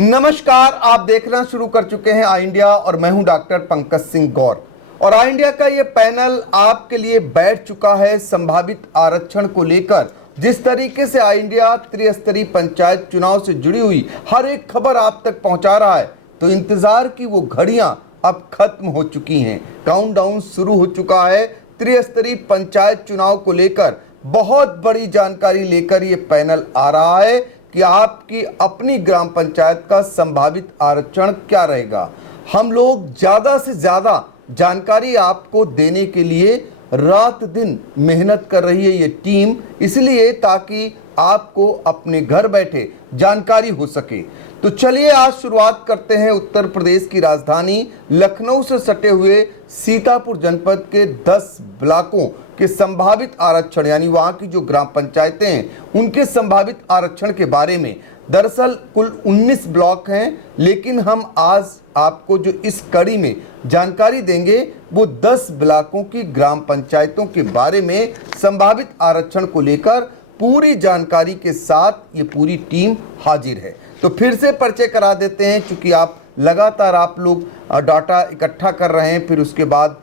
नमस्कार, आप देखना शुरू कर चुके हैं आई इंडिया और मैं हूं डॉक्टर पंकज सिंह गौर। और आई इंडिया का ये पैनल आपके लिए बैठ चुका है संभावित आरक्षण को लेकर। जिस तरीके से आई इंडिया त्रिस्तरीय पंचायत चुनाव से जुड़ी हुई हर एक खबर आप तक पहुंचा रहा है, तो इंतजार की वो घड़ियां अब खत्म हो चुकी हैं। काउंटडाउन शुरू हो चुका है त्रिस्तरीय पंचायत चुनाव को लेकर। बहुत बड़ी जानकारी लेकर ये पैनल आ रहा है कि आपकी अपनी ग्राम पंचायत का संभावित आरक्षण क्या रहेगा। हम लोग ज़्यादा से ज़्यादा जानकारी आपको देने के लिए रात दिन मेहनत कर रही है ये टीम, इसलिए ताकि आपको अपने घर बैठे जानकारी हो सके। तो चलिए आज शुरुआत करते हैं उत्तर प्रदेश की राजधानी लखनऊ से सटे हुए सीतापुर जनपद के 10 ब्लॉकों के संभावित आरक्षण, यानी वहां की जो ग्राम पंचायतें हैं उनके संभावित आरक्षण के बारे में। दरअसल कुल 19 ब्लॉक हैं, लेकिन हम आज आपको जो इस कड़ी में जानकारी देंगे वो 10 ब्लॉकों की ग्राम पंचायतों के बारे में संभावित आरक्षण को लेकर पूरी जानकारी के साथ ये पूरी टीम हाजिर है। तो फिर से परिचय करा देते हैं, चूंकि आप लगातार आप लोग डाटा इकट्ठा कर रहे हैं, फिर उसके बाद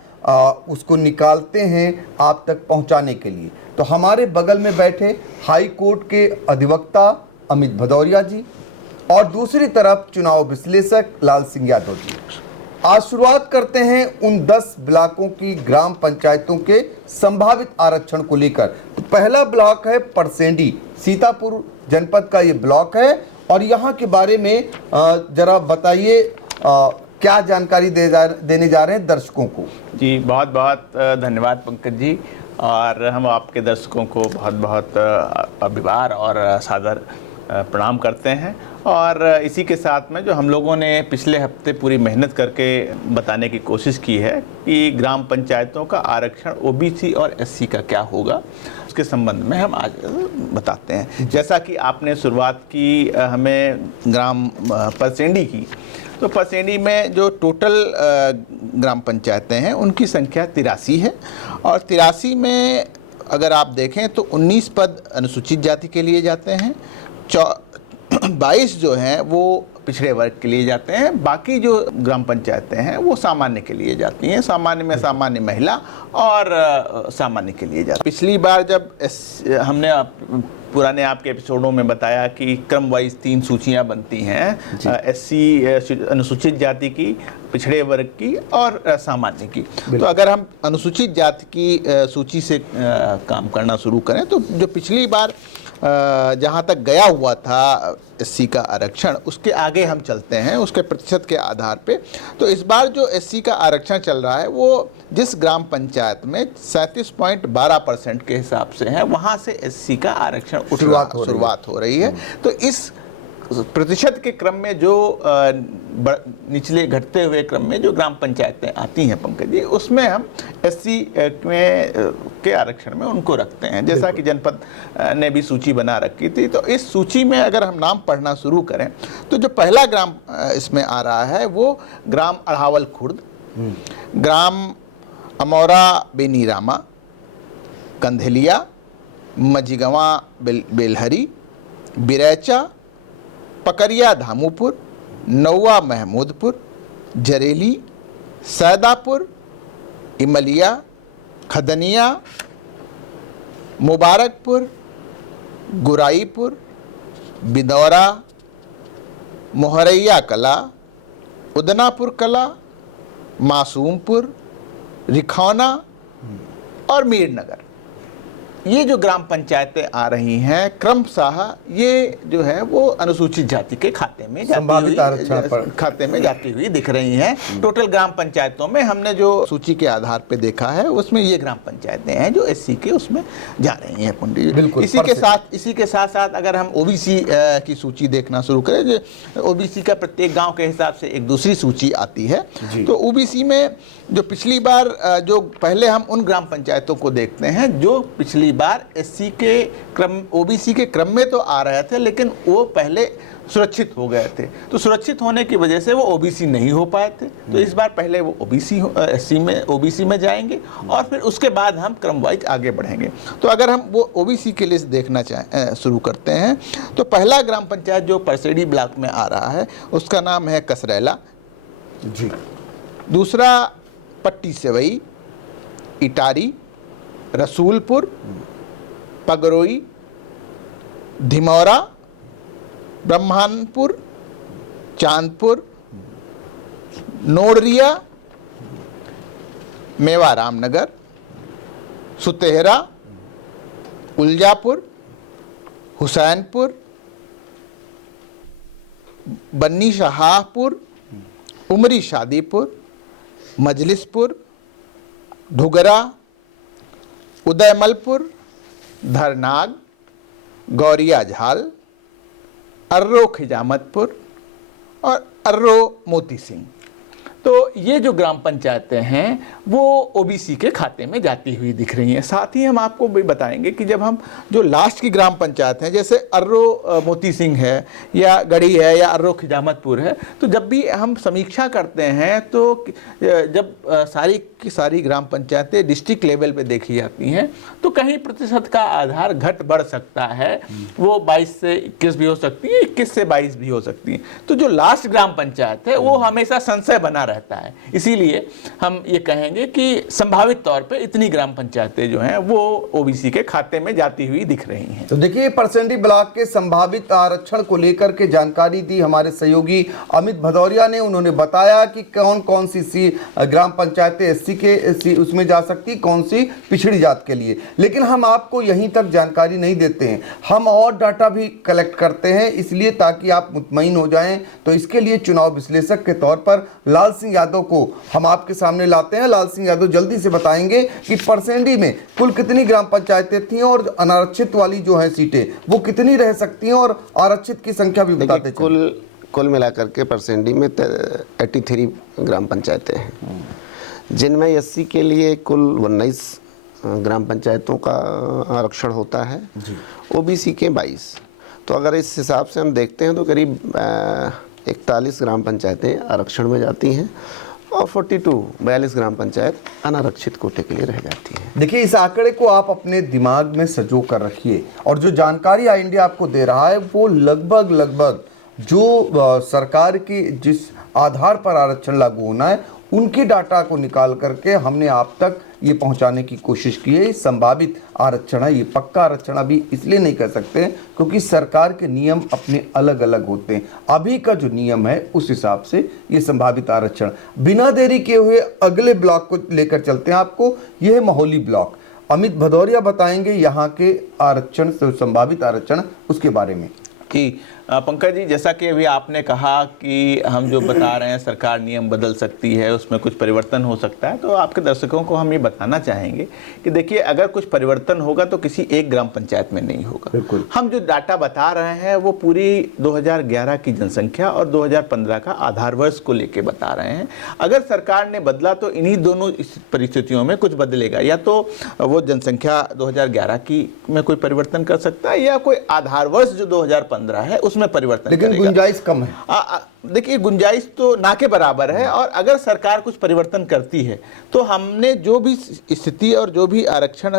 उसको निकालते हैं आप तक पहुंचाने के लिए। तो हमारे बगल में बैठे हाई कोर्ट के अधिवक्ता अमित भदौरिया जी और दूसरी तरफ चुनाव विश्लेषक लाल सिंह यादव जी। आज शुरुआत करते हैं उन 10 ब्लॉकों की ग्राम पंचायतों के संभावित आरक्षण को लेकर। तो पहला ब्लॉक है परसेंडी, सीतापुर जनपद का ये ब्लॉक है और यहाँ के बारे में जरा बताइए क्या जानकारी देने जा रहे हैं दर्शकों को। जी बहुत बहुत धन्यवाद पंकज जी, और हम आपके दर्शकों को बहुत बहुत अभिवादन और सादर प्रणाम करते हैं। और इसी के साथ में जो हम लोगों ने पिछले हफ्ते पूरी मेहनत करके बताने की कोशिश की है कि ग्राम पंचायतों का आरक्षण ओबीसी और एससी का क्या होगा, उसके संबंध में हम आज बताते हैं। जैसा कि आपने शुरुआत की हमें ग्राम परसेंडी की, तो परसेंडी में जो टोटल ग्राम पंचायतें हैं उनकी संख्या 83 है और 83 में अगर आप देखें तो 19 पद अनुसूचित जाति के लिए जाते हैं, 22 जो हैं वो पिछड़े वर्ग के लिए जाते हैं, बाकी जो ग्राम पंचायतें हैं वो सामान्य के लिए जाती हैं। सामान्य में सामान्य महिला और सामान्य के लिए जाती। पिछली बार जब हमने पुराने आपके एपिसोडों में बताया कि क्रम वाइज 3 सूचियां बनती हैं, एससी अनुसूचित जाति की, पिछड़े वर्ग की और सामान्य की। तो अगर हम अनुसूचित जाति की सूची से काम करना शुरू करें तो जो पिछली बार जहाँ तक गया हुआ था एससी का आरक्षण, उसके आगे हम चलते हैं उसके प्रतिशत के आधार पे। तो इस बार जो एससी का आरक्षण चल रहा है वो जिस ग्राम पंचायत में 37.12% के हिसाब से है, वहाँ से एससी का आरक्षण शुरुआत हो रही है। तो इस प्रतिशत के क्रम में जो निचले घटते हुए क्रम में जो ग्राम पंचायतें आती हैं पंकज जी, उसमें हम एससी के आरक्षण में उनको रखते हैं। जैसा कि जनपद ने भी सूची बना रखी थी, तो इस सूची में अगर हम नाम पढ़ना शुरू करें तो जो पहला ग्राम इसमें आ रहा है वो ग्राम अढ़ावल खुर्द, ग्राम अमौरा बेनीरामा, कंधेलिया, मझिगवा बेलहरी, बिरैचा, पकरिया धामूपुर, नौवा महमूदपुर, जरेली, सैदापुर, इमलिया, खदनिया, मुबारकपुर, गुराईपुर, बिदौरा, मोहरैया कला, उदनापुर कला, मासूमपुर, रिखौना और मीरनगर। ये जो ग्राम पंचायतें आ रही हैं क्रमशः ये जो है वो अनुसूचित जाति के खाते में जाती हुई दिख रही हैं। टोटल ग्राम पंचायतों में हमने जो सूची के आधार पे देखा है उसमें ये ग्राम पंचायतें हैं जो एससी के उसमें जा रही हैं पंडित। इसी के साथ साथ अगर हम ओबीसी की सूची देखना शुरू करें, जो ओबीसी का प्रत्येक गाँव के हिसाब से एक दूसरी सूची आती है, तो ओबीसी में जो पिछली बार जो पहले हम उन ग्राम पंचायतों को देखते हैं जो पिछली बार एससी के क्रम, ओबीसी के क्रम में तो आ रहे थे, लेकिन वो पहले सुरक्षित हो गए थे। तो सुरक्षित होने की वजह से वो ओबीसी नहीं हो पाए थे। तो इस बार पहले वो एससी में ओबीसी में जाएंगे और फिर उसके बाद हम क्रम वाइज आगे बढ़ेंगे। तो अगर हम वो ओबीसी की लिस्ट देखना शुरू करते हैं तो पहला ग्राम पंचायत जो परसेडी ब्लॉक में आ रहा है उसका नाम है कसरैला जी। दूसरा पट्टी सेवई, इटारी, रसूलपुर, पगरोई, धिमौरा, ब्रह्मानपुर, चांदपुर, नोडरिया, मेवा रामनगर, सुतेहरा, उल्जापुर, हुसैनपुर, बन्नी शाहपुर, उमरी शादीपुर, मजलिसपुर, ढुगरा, उदयमलपुर, धरनाग, गौरिया झाल, अर्रो खिजामतपुर और अर्रो मोती सिंह। तो ये जो ग्राम पंचायतें हैं वो ओबीसी के खाते में जाती हुई दिख रही हैं। साथ ही हम आपको भी बताएंगे कि जब हम जो लास्ट की ग्राम पंचायत हैं जैसे अर्रो मोती सिंह है या गढ़ी है या अर्रो खिजामतपुर है, तो जब भी हम समीक्षा करते हैं तो जब सारी की सारी ग्राम पंचायतें डिस्ट्रिक्ट लेवल पे देखी जाती हैं तो कहीं प्रतिशत का आधार घट बढ़ सकता है। वो 22 से 21 भी हो सकती है, 21 से 22 भी हो सकती है। तो जो लास्ट ग्राम पंचायत है वो हमेशा संशय बना रहता है। इसीलिए हम ये कहेंगे कि संभावित तौर पे इतनी ग्राम पंचायतें जो हैं वो ओबीसी के खाते में जाती हुई दिख रही हैं। तो देखिए, परसेडी ब्लॉक के संभावित आरक्षण को लेकर के जानकारी दी हमारे सहयोगी अमित भदौरिया ने। उन्होंने बताया कि कौन कौन सी ग्राम पंचायतें एससी के उसमें जा सकती, कौन सी पिछड़ी जात के लिए। लेकिन हम आपको यहीं तक जानकारी नहीं देते हैं, हम और डाटा भी कलेक्ट करते हैं, इसलिए ताकि आप मुतमईन हो जाएं। तो इसके लिए चुनाव विश्लेषक के तौर पर लाल सिंह यादव को हम आपके सामने लाते हैं। लाल सिंह यादव जल्दी से बताएंगे कि परसेडी में कुल कितनी ग्राम पंचायतें थी और अनारक्षित वाली जो है सीटें वो कितनी रह सकती हैं और आरक्षित की संख्या भी बताते चलें। कुल मिलाकर के परसेडी में 83 ग्राम पंचायतें हैं, जिनमें एससी के लिए कुल 19 ग्राम पंचायतों का आरक्षण होता है, ओबीसी के 22। तो अगर इस हिसाब से हम देखते हैं तो करीब 41 ग्राम पंचायतें आरक्षण में जाती हैं और 42 ग्राम पंचायत अनारक्षित कोटे के लिए रह जाती है। देखिए, इस आंकड़े को आप अपने दिमाग में सजो कर रखिए और जो जानकारी आई इंडिया आपको दे रहा है वो लगभग जो सरकार की जिस आधार पर आरक्षण लागू होना है उनकी डाटा को निकाल करके हमने आप तक ये पहुंचाने की कोशिश की है। संभावित आरक्षण है, ये पक्का आरक्षण अभी इसलिए नहीं कर सकते क्योंकि सरकार के नियम अपने अलग अलग होते हैं। अभी का जो नियम है उस हिसाब से ये संभावित आरक्षण। बिना देरी किए हुए अगले ब्लॉक को लेकर चलते हैं आपको। यह है महोली ब्लॉक। अमित भदौरिया बताएंगे यहाँ के आरक्षण, संभावित आरक्षण उसके बारे में। कि पंकज जी, जैसा कि अभी आपने कहा कि हम जो बता रहे हैं सरकार नियम बदल सकती है, उसमें कुछ परिवर्तन हो सकता है, तो आपके दर्शकों को हम ये बताना चाहेंगे कि देखिए, अगर कुछ परिवर्तन होगा तो किसी एक ग्राम पंचायत में नहीं होगा। बिल्कुल। हम जो डाटा बता रहे हैं वो पूरी 2011 की जनसंख्या और 2015 का आधार वर्ष को लेके बता रहे हैं। अगर सरकार ने बदला तो इन्हीं दोनों परिस्थितियों में कुछ बदलेगा, या तो वो जनसंख्या 2011 की में कोई परिवर्तन कर सकता है या कोई आधार वर्ष जो 2015 है उसमें परिवर्तन, लेकिन गुंजाइश कम है। देखिए, गुंजाइश तो ना के बराबर है। और अगर सरकार कुछ परिवर्तन करती है तो हमने जो भी स्थिति और जो भी आरक्षण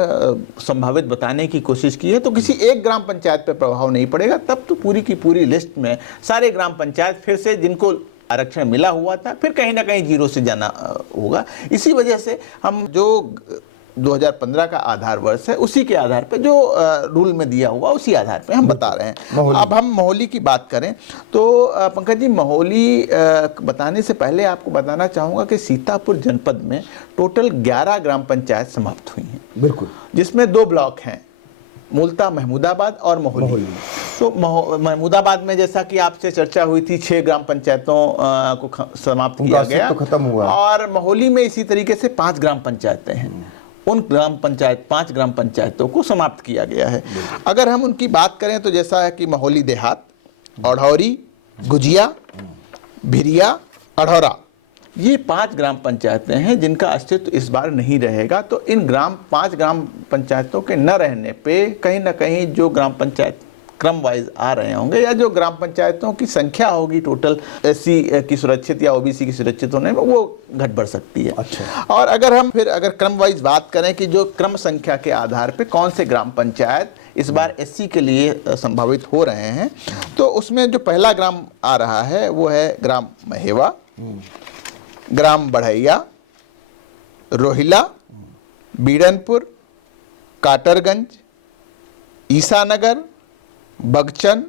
संभावित बताने की कोशिश की है तो किसी एक ग्राम पंचायत पर प्रभाव नहीं पड़ेगा। तब तो पूरी की पूरी लिस्ट में सारे ग्राम पंचायत फिर से जिनको आरक्षण मिला हुआ था फिर कहीं ना कहीं जीरो से जाना होगा। इसी वजह से हम जो 2015 का आधार वर्ष है उसी के आधार पर जो रूल में दिया हुआ उसी आधार पे हम बता रहे हैं। अब हम महोली की बात करें तो पंकज जी, महोली बताने से पहले आपको बताना चाहूँगा कि सीतापुर जनपद में टोटल 11 ग्राम पंचायत समाप्त हुई हैं। बिल्कुल। जिसमें 2 ब्लॉक हैं, मूलतः महमूदाबाद और महोली। तो महमूदाबाद में जैसा कि आपसे चर्चा हुई थी 6 ग्राम पंचायतों को समाप्त किया गया तो खत्म हुआ, और महोली में इसी तरीके से 5 ग्राम पंचायतें हैं। उन 5 ग्राम पंचायतों को समाप्त किया गया है। अगर हम उनकी बात करें तो जैसा है कि महोली देहात, अढ़ौरी, गुजिया, भिरिया, अढ़ौरा ये 5 ग्राम पंचायतें हैं जिनका अस्तित्व इस बार नहीं रहेगा। तो इन 5 ग्राम पंचायतों के न रहने पे कहीं ना कहीं जो ग्राम पंचायत क्रम वाइज आ रहे होंगे या जो ग्राम पंचायतों की संख्या होगी टोटल एससी की सुरक्षित या ओबीसी की सुरक्षित होने में, वो घट बढ़ सकती है। अच्छा। और अगर हम फिर अगर क्रम वाइज बात करें कि जो क्रम संख्या के आधार पे कौन से ग्राम पंचायत इस बार एससी के लिए संभावित हो रहे हैं, तो उसमें जो पहला ग्राम आ रहा है वो है ग्राम महेवा, ग्राम बढ़ैया, रोहिला, बीडनपुर, काटरगंज, ईसानगर, बगचन,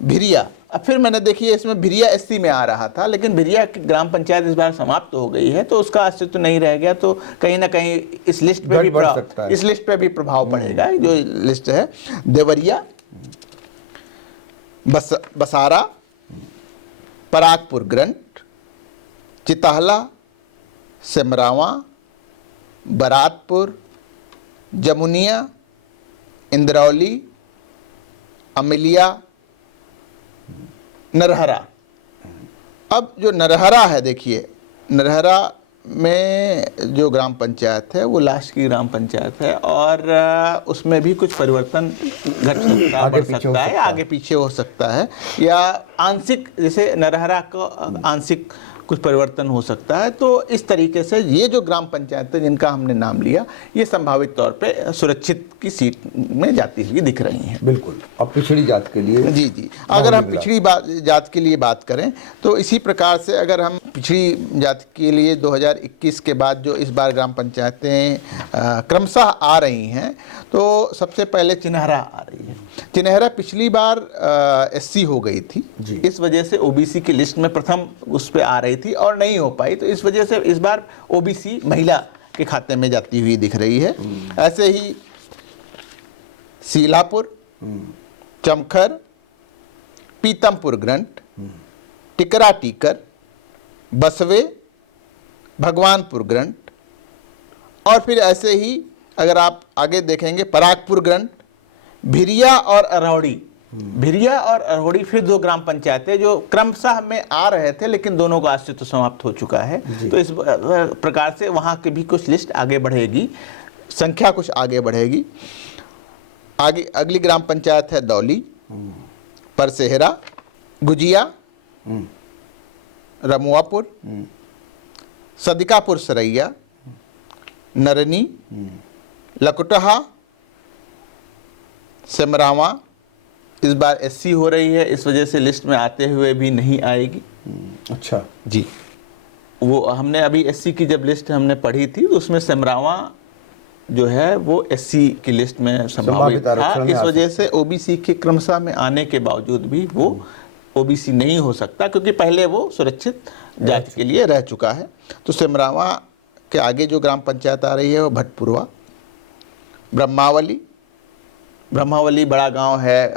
भिरिया। अब फिर मैंने देखिए इसमें भिरिया एससी में आ रहा था, लेकिन भिरिया की ग्राम पंचायत इस बार समाप्त हो गई है, तो उसका अस्तित्व नहीं रह गया। तो कहीं ना कहीं इस लिस्ट पे भी प्रभाव पड़ेगा। जो लिस्ट है देवरिया, बसारा, परागपुर ग्रंट, चिताहला, सिमरावा, बरातपुर, जमुनिया, इंद्रौली, अमिलिया, नरहरा। अब जो नरहरा है, देखिए नरहरा में जो ग्राम पंचायत है वो लास्ट की ग्राम पंचायत है और उसमें भी कुछ परिवर्तन घट सकता है, बढ़ सकता है, आगे पीछे हो सकता है, या आंशिक, जैसे नरहरा का आंशिक कुछ परिवर्तन हो सकता है। तो इस तरीके से ये जो ग्राम पंचायतें जिनका हमने नाम लिया, ये संभावित तौर पे सुरक्षित की सीट में जाती हुई दिख रही हैं। बिल्कुल। अब पिछड़ी जात के लिए जी अगर हम पिछड़ी जात के लिए बात करें तो इसी प्रकार से अगर हम पिछड़ी जात के लिए 2021 के बाद जो इस बार ग्राम पंचायतें क्रमशः आ रही हैं, तो सबसे पहले चिन्हरा आ रही है। चिन्हरा पिछली बार एससी हो गई थी, इस वजह से ओबीसी की लिस्ट में प्रथम उस पर आ रही थी और नहीं हो पाई, तो इस वजह से इस बार ओबीसी महिला के खाते में जाती हुई दिख रही है। ऐसे ही सीलापुर, चमखर, पीतमपुर ग्रंट, टिकरा टीकर, बसवे, भगवानपुर ग्रंट, और फिर ऐसे ही अगर आप आगे देखेंगे परागपुर ग्रंट, भिरिया और अरहौड़ी। भिरिया और अरहौड़ी फिर 2 ग्राम पंचायतें जो क्रमशः में आ रहे थे, लेकिन दोनों का अस्तित्व समाप्त हो चुका है। तो इस प्रकार से वहाँ की भी कुछ लिस्ट आगे बढ़ेगी, संख्या कुछ आगे बढ़ेगी। आगे अगली ग्राम पंचायत है दौली, परसेहरा, गुजिया, रमुआपुर, सदिकापुर सरैया, नरनी, लकुटहा, सिमरावा। इस बार एससी हो रही है, इस वजह से लिस्ट में आते हुए भी नहीं आएगी। अच्छा जी, वो हमने अभी एससी की जब लिस्ट हमने पढ़ी थी तो उसमें सिमरावा जो है वो एससी की लिस्ट में संभावित था। इस वजह से ओबीसी के क्रमशः में आने के बावजूद भी वो ओबीसी नहीं हो सकता, क्योंकि पहले वो सुरक्षित जाति के लिए रह चुका है। तो सिमरावा के आगे जो ग्राम पंचायत आ रही है वो भटपुरवा, ब्रह्मावली बड़ा गांव है,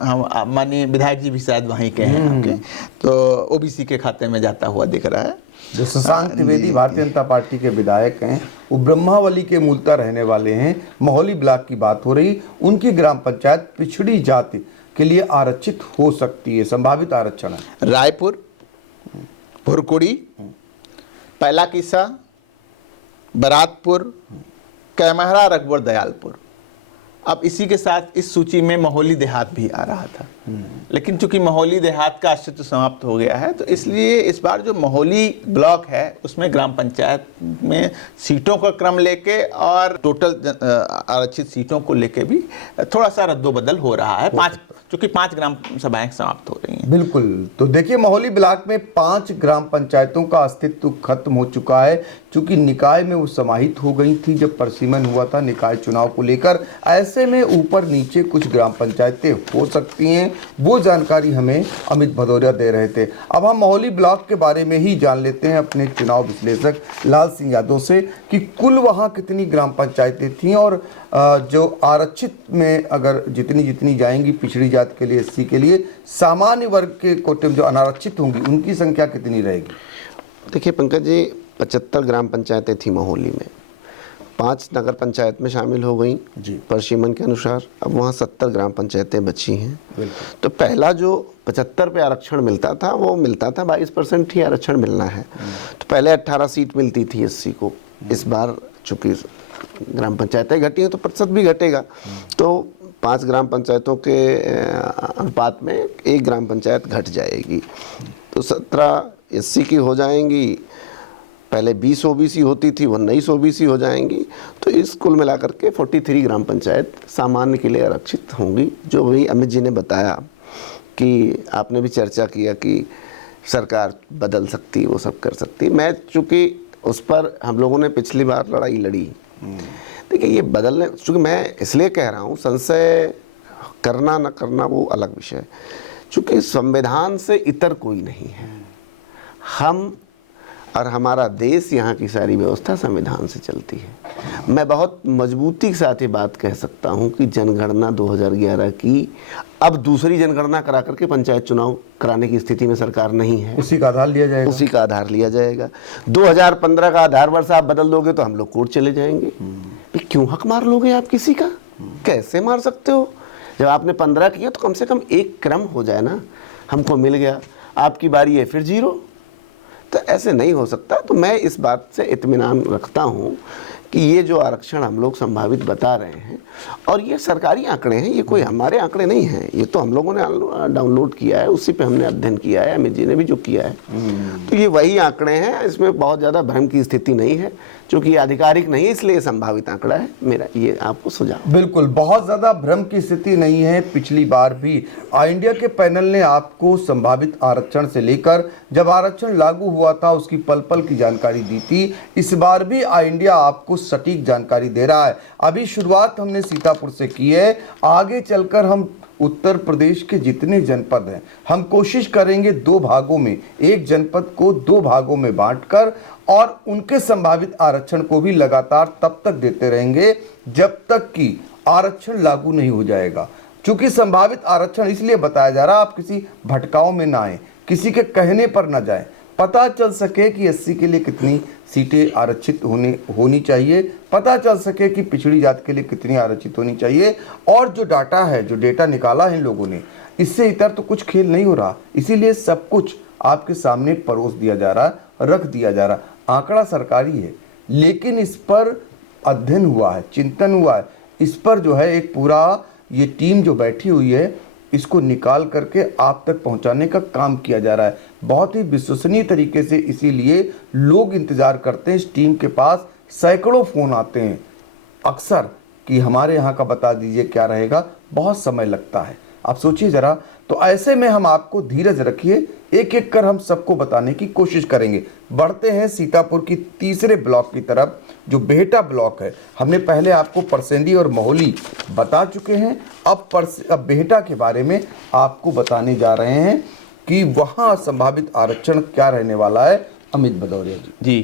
हम माननीय विधायक जी भी शायद वहीं के हैं आपके, तो ओबीसी के खाते में जाता हुआ दिख रहा है। जो शशांक त्रिवेदी भारतीय जनता पार्टी के विधायक हैं, वो ब्रह्मावली के मूलतः रहने वाले हैं। महोली ब्लॉक की बात हो रही, उनकी ग्राम पंचायत पिछड़ी जाति के लिए आरक्षित हो सकती है, संभावित आरक्षण है। रायपुर, भुरकुड़ी, पहला किस्सा, बरातपुर, कैमहरा, रघुवर दयालपुर। अब इसी के साथ इस सूची में महोली देहात भी आ रहा था, लेकिन चूंकि महोली देहात का अस्तित्व समाप्त हो गया है, तो इसलिए इस बार जो महोली ब्लॉक है उसमें ग्राम पंचायत में सीटों का क्रम लेके और टोटल आरक्षित सीटों को लेके भी थोड़ा सा रद्दोबदल हो रहा है। चूंकि 5 ग्राम सभाएं समाप्त हो रही हैं। बिल्कुल। तो देखिए महोली ब्लॉक में 5 ग्राम पंचायतों का अस्तित्व खत्म हो चुका है, चूंकि निकाय में वो समाहित हो गई थी जब परिसीमन हुआ था निकाय चुनाव को लेकर। ऐसे में ऊपर नीचे कुछ ग्राम पंचायतें हो सकती हैं, वो जानकारी हमें अमित भदौरिया दे रहे थे। अब हम महोली ब्लॉक के बारे में ही जान लेते हैं अपने चुनाव विश्लेषक लाल सिंह यादव से कि कुल वहाँ कितनी ग्राम पंचायतें थीं और जो आरक्षित में अगर जितनी जाएंगी पिछड़ी जात के लिए, एससी के लिए, सामान्य वर्ग के कोटे में जो अनारक्षित होंगी उनकी संख्या कितनी रहेगी? देखिए पंकज जी, 75 ग्राम पंचायतें थी महोली में 5 नगर पंचायत में शामिल हो गई जी। परसीमन के अनुसार। अब वहाँ 70 ग्राम पंचायतें बची हैं। बिल्कुल। तो पहला जो 75 पे आरक्षण मिलता था वो मिलता था 22% ही आरक्षण मिलना है। तो पहले 18 सीट मिलती थी एससी को। इस बार चूंकि ग्राम पंचायतें घटी हैं तो प्रतिशत भी घटेगा। तो 5 ग्राम पंचायतों के अनुपात में 1 ग्राम पंचायत घट जाएगी। तो 17 एससी की हो जाएंगी। पहले 20 ओबीसी होती थी, वो 19 ओबीसी हो जाएंगी। तो इस कुल मिलाकर के 43 ग्राम पंचायत सामान्य के लिए आरक्षित होंगी। जो भी अमित जी ने बताया कि आपने भी चर्चा किया कि सरकार बदल सकती, वो सब कर सकती। मैं चूँकि उस पर हम लोगों ने पिछली बार लड़ाई लड़ी। देखिए ये बदलने, चूँकि मैं इसलिए कह रहा हूँ संशय करना न करना वो अलग विषय, चूँकि संविधान से इतर कोई नहीं है। हम और हमारा देश, यहाँ की सारी व्यवस्था संविधान से चलती है। मैं बहुत मजबूती के साथ ये बात कह सकता हूँ कि जनगणना 2011 की अब दूसरी जनगणना करा करके पंचायत चुनाव कराने की स्थिति में सरकार नहीं है। उसी का आधार लिया जाएगा। उसी का आधार लिया जाएगा। 2015 का आधार वर्ष आप बदल दोगे तो हम लोग कोर्ट चले जाएंगे। क्यों हक मार लोगे आप किसी का? कैसे मार सकते हो? जब आपने 15 किया तो कम से कम एक क्रम हो जाए ना। हमको मिल गया, आपकी बारी है, फिर 0। तो ऐसे नहीं हो सकता। तो मैं इस बात से इत्मीनान रखता हूँ कि ये जो आरक्षण हम लोग संभावित बता रहे हैं, और ये सरकारी आंकड़े हैं, ये कोई हमारे आंकड़े नहीं हैं। ये तो हम लोगों ने डाउनलोड किया है, उसी पे हमने अध्ययन किया है, अमित जी ने भी जो किया है। तो ये वही आंकड़े हैं, इसमें बहुत ज़्यादा भ्रम की स्थिति नहीं है। चूँकि ये आधिकारिक नहीं है इसलिए संभावित आंकड़ा है। मेरा ये आपको सुझाव। बिल्कुल, बहुत ज़्यादा भ्रम की स्थिति नहीं है। पिछली बार भी इंडिया के पैनल ने आपको संभावित आरक्षण से लेकर जब आरक्षण लागू हुआ था उसकी पल पल की जानकारी दी थी। इस बार भी इंडिया आपको सटीक जानकारी दे रहा है। अभी शुरुआत हमने सीतापुर से की है, आगे चलकर हम उत्तर प्रदेश के जितने जनपद हैं हम कोशिश करेंगे 2 भागों में, एक जनपद को 2 भागों में बांटकर, और उनके संभावित आरक्षण को भी लगातार तब तक देते रहेंगे जब तक कि आरक्षण लागू नहीं हो जाएगा। चूंकि संभावित आरक्षण इसलिए बताया जा रहा है, आप किसी भटकाव में ना आए, किसी के कहने पर ना जाए, पता चल सके कि एससी के लिए कितनी सीटें आरक्षित होनी चाहिए, पता चल सके कि पिछड़ी जात के लिए कितनी आरक्षित होनी चाहिए। और जो डाटा है, जो डेटा निकाला है इन लोगों ने, इससे इतर तो कुछ खेल नहीं हो रहा। इसीलिए सब कुछ आपके सामने परोस दिया जा रहा है, रख दिया जा रहा है। आंकड़ा सरकारी है, लेकिन इस पर अध्ययन हुआ है, चिंतन हुआ है, इस पर जो है एक पूरा ये टीम जो बैठी हुई है, इसको निकाल करके आप तक पहुंचाने का काम किया जा रहा है बहुत ही विश्वसनीय तरीके से। इसीलिए लोग इंतजार करते हैं। इस टीम के पास सैकड़ों फोन आते हैं अक्सर कि हमारे यहाँ का बता दीजिए क्या रहेगा। बहुत समय लगता है, आप सोचिए ज़रा। तो ऐसे में हम आपको धीरज रखिए, एक एक कर हम सबको बताने की कोशिश करेंगे। बढ़ते हैं सीतापुर की तीसरे ब्लॉक की तरफ, जो बेहटा ब्लॉक है। हमने पहले आपको परसेंडी और मोहली बता चुके हैं। अब बेहटा के बारे में आपको बताने जा रहे हैं कि वहाँ संभावित आरक्षण क्या रहने वाला है। अमित भदौरिया जी।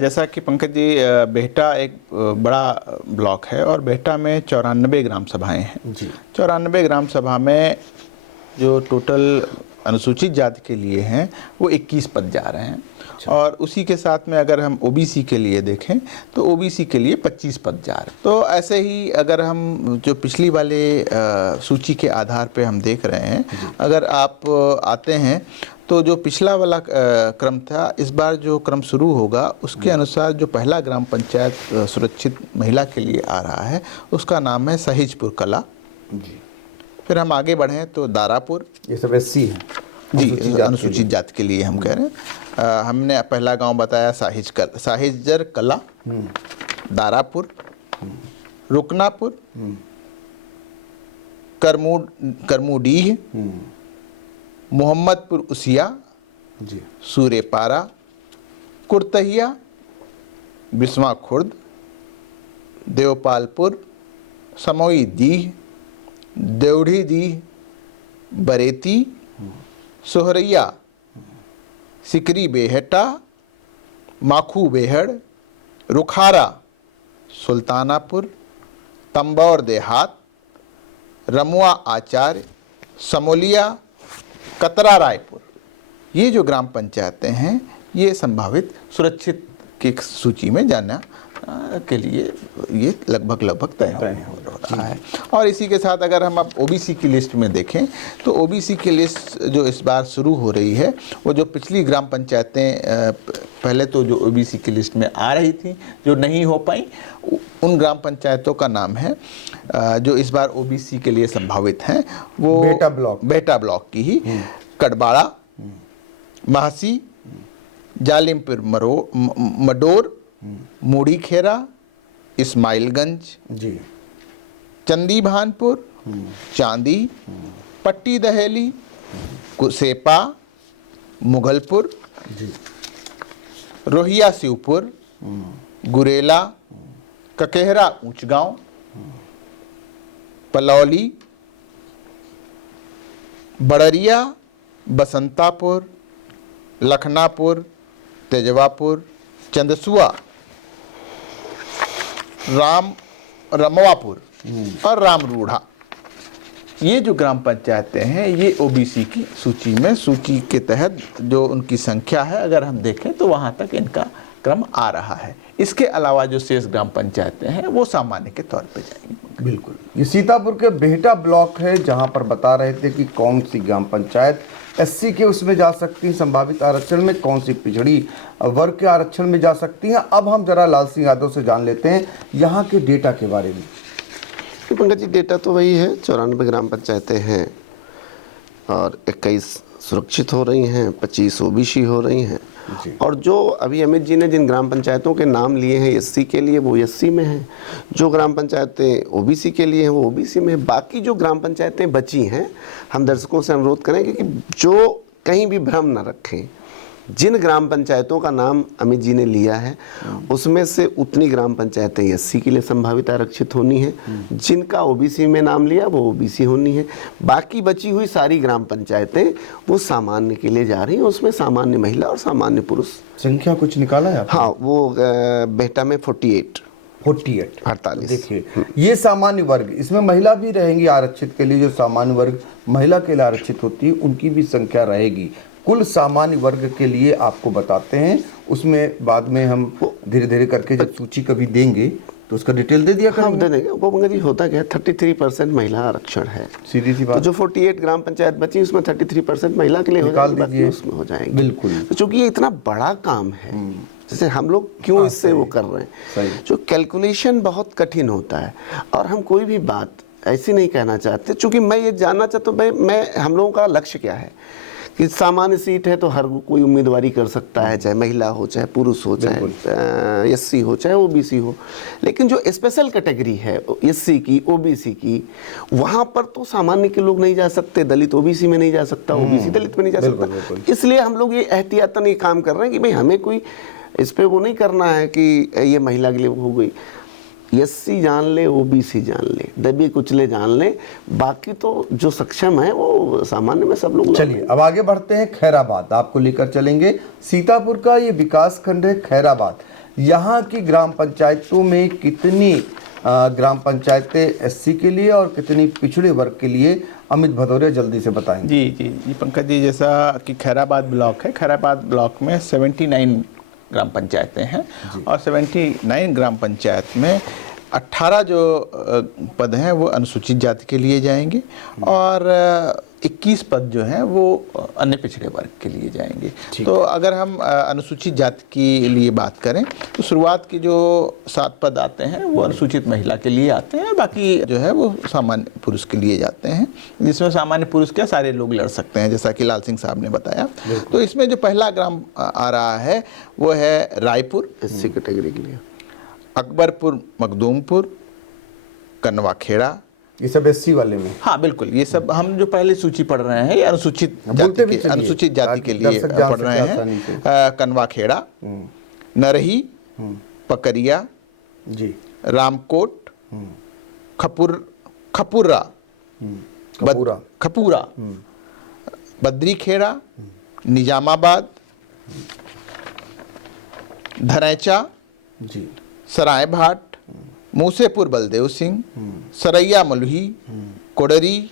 जैसा कि पंकज जी, बेहटा एक बड़ा ब्लॉक है और बेहटा में 94 ग्राम सभाएं हैं जी। 94 ग्राम सभा में जो टोटल अनुसूचित जाति के लिए हैं वो 21 पद जा रहे हैं। और उसी के साथ में अगर हम ओबीसी के लिए देखें तो ओबीसी के लिए 25 पद जा रहे हैं। तो ऐसे ही अगर हम जो पिछली वाले सूची के आधार पे हम देख रहे हैं, अगर आप आते हैं तो जो पिछला वाला क्रम था, इस बार जो क्रम शुरू होगा उसके अनुसार जो पहला ग्राम पंचायत सुरक्षित महिला के लिए आ रहा है उसका नाम है सहिजपुर कला जी। फिर हम आगे बढ़ें तो दारापुर, ये सब एससी है जी, अनुसूचित जाति के लिए हम कह रहे हैं। हमने पहला गांव बताया साहिजर कला, दारापुर, रुकनापुर, करमुडीह, मोहम्मदपुर उसिया जी, सूर्यपारा, कुर्तहिया, बिस्वा खुर्द, देवपालपुर, समोई दीह, देवढ़ी दीह, बरेती, सोहरैया, सिकरी बेहटा, माखू बेहड़, रुखारा, सुल्तानापुर, तंबौर देहात, रमुआ आचार्य, समोलिया, कतरा रायपुर। ये जो ग्राम पंचायतें हैं ये संभावित सुरक्षित की सूची में जाना के लिए ये लगभग तय हो रहा है। और इसी के साथ अगर हम अब ओबीसी की लिस्ट में देखें तो ओबीसी की लिस्ट जो इस बार शुरू हो रही है वो जो पिछली ग्राम पंचायतें पहले तो जो ओबीसी की लिस्ट में आ रही थी जो नहीं हो पाई, उन ग्राम पंचायतों का नाम है जो इस बार ओबीसी के लिए संभावित हैं। वो बेटा ब्लॉक की ही कड़बाड़ा, महासी, जालिमपुर मडोर, मूड़ी खेरा, इस्माइलगंज जी, चंदी भानपुर, चांदी, पट्टी दहेली, कुसेपा, मुगलपुर जी, रोहिया शिवपुर, गुरेला, ककेहरा ऊंचगांव, पलौली, बड़रिया, बसंतापुर, लखनापुर, तेजवापुर, चंदसुआ, रमवापुर और रामरूढ़ा। ये जो ग्राम पंचायतें हैं ये ओबीसी की सूची के तहत जो उनकी संख्या है अगर हम देखें तो वहाँ तक इनका क्रम आ रहा है। इसके अलावा जो शेष ग्राम पंचायतें हैं वो सामान्य के तौर पे जाएंगी। बिल्कुल। ये सीतापुर के बेहटा ब्लॉक है जहाँ पर बता रहे थे कि कौन सी ग्राम पंचायत एससी के उसमें जा सकती है संभावित आरक्षण में, कौन सी पिछड़ी वर्ग के आरक्षण में जा सकती हैं। अब हम जरा लाल सिंह यादव से जान लेते हैं यहाँ के डेटा के बारे में। पंकज जी, डेटा तो वही है, 94 ग्राम पंचायतें हैं और 21 सुरक्षित हो रही हैं, 25 ओबीसी हो रही हैं। और जो अभी अमित जी ने जिन ग्राम पंचायतों के नाम लिए हैं एससी के लिए वो एससी में हैं, जो ग्राम पंचायतें ओबीसी के लिए हैं वो ओबीसी में। बाकी जो ग्राम पंचायतें बची हैं, हम दर्शकों से अनुरोध करेंगे कि जो कहीं भी भ्रम न रखें, जिन ग्राम पंचायतों का नाम अमित जी ने लिया है उसमें से उतनी ग्राम पंचायतें एससी के लिए संभावित आरक्षित होनी है, जिनका ओबीसी में नाम लिया वो ओबीसी होनी है। बाकी बची हुई सारी ग्राम पंचायतें वो सामान्य के लिए जा रही हैं, उसमें सामान्य महिला और सामान्य पुरुष। संख्या कुछ निकाला है आपने? हाँ, वो बेहटा में 48। देखिए ये सामान्य वर्ग, इसमें महिला भी रहेंगी आरक्षित के लिए, जो सामान्य वर्ग महिला के लिए आरक्षित होती है उनकी भी संख्या रहेगी। कुल सामान्य वर्ग के लिए आपको बताते हैं, उसमें बाद में हम धीरे धीरे करके जब सूची कभी देंगे तो उसका डिटेल दे दिया करेंगे। हम दे देंगे। वो मंगल जी होता क्या है, 33% महिला आरक्षण है, सीधी सी बात। तो जो 48 ग्राम पंचायत बची उसमें 33% महिला के लिए निकाल दीजिए, उसमें हो जाएंगे। बिल्कुल। तो चूंकि ये इतना बड़ा काम है, जैसे हम लोग क्यों इससे वो कर रहे हैं, जो कैलकुलेशन बहुत कठिन होता है और हम कोई भी बात ऐसी नहीं कहना चाहते। चूंकि मैं ये जानना चाहता हूँ मैं हम लोगों का लक्ष्य क्या है कि सामान्य सीट है तो हर कोई उम्मीदवारी कर सकता है, चाहे महिला हो, चाहे पुरुष हो, चाहे एससी हो, चाहे ओबीसी हो। लेकिन जो स्पेशल कैटेगरी है एससी की, ओबीसी की, वहाँ पर तो सामान्य के लोग नहीं जा सकते, दलित ओबीसी में नहीं जा सकता, ओबीसी दलित में नहीं जा सकता। इसलिए हम लोग ये एहतियातन ये काम कर रहे हैं कि भाई हमें कोई इस पर वो नहीं करना है कि ये महिला के लिए हो गई। एससी जान ले, ओबीसी जान ले, दबे कुचले जान ले, बाकी तो जो सक्षम है वो सामान्य में सब लोग। चलिए अब आगे बढ़ते हैं, खैराबाद आपको लेकर चलेंगे। सीतापुर का ये विकास खंड है खैराबाद। यहाँ की ग्राम पंचायतों में कितनी ग्राम पंचायतें एससी के लिए और कितनी पिछड़े वर्ग के लिए, अमित भदौरिया जल्दी से बताएंगे। जी पंकज जी, जैसा कि खैराबाद ब्लॉक है, खैराबाद ब्लॉक में 79 ग्राम पंचायतें हैं और 79 ग्राम पंचायत में 18 जो पद हैं वो अनुसूचित जाति के लिए जाएंगे और 21 पद जो हैं वो अन्य पिछड़े वर्ग के लिए जाएंगे। तो अगर हम अनुसूचित जाति के लिए बात करें तो शुरुआत की जो 7 पद आते हैं वो अनुसूचित महिला के लिए आते हैं और बाकी जो है वो सामान्य पुरुष के लिए जाते हैं, जिसमें सामान्य पुरुष क्या सारे लोग लड़ सकते हैं, जैसा कि लाल सिंह साहब ने बताया। तो इसमें जो पहला ग्राम आ रहा है वो है रायपुर एससी कैटेगरी के लिए, अकबरपुर मखदूमपुर, कनवाखेड़ा, ये सब एससी वाले में। हाँ बिल्कुल, ये सब हम जो पहले सूची पढ़ रहे हैं ये अनुसूचित जाति के लिए पढ़ रहे हैं। कनवाखेड़ा, नरही, पकरिया जी, रामकोट, खपुरा, बद्रीखेड़ा, निजामाबाद, धरैचा जी, सरायभाट, मूसेपुर बलदेव सिंह, सरैया मलुही, कोडरी,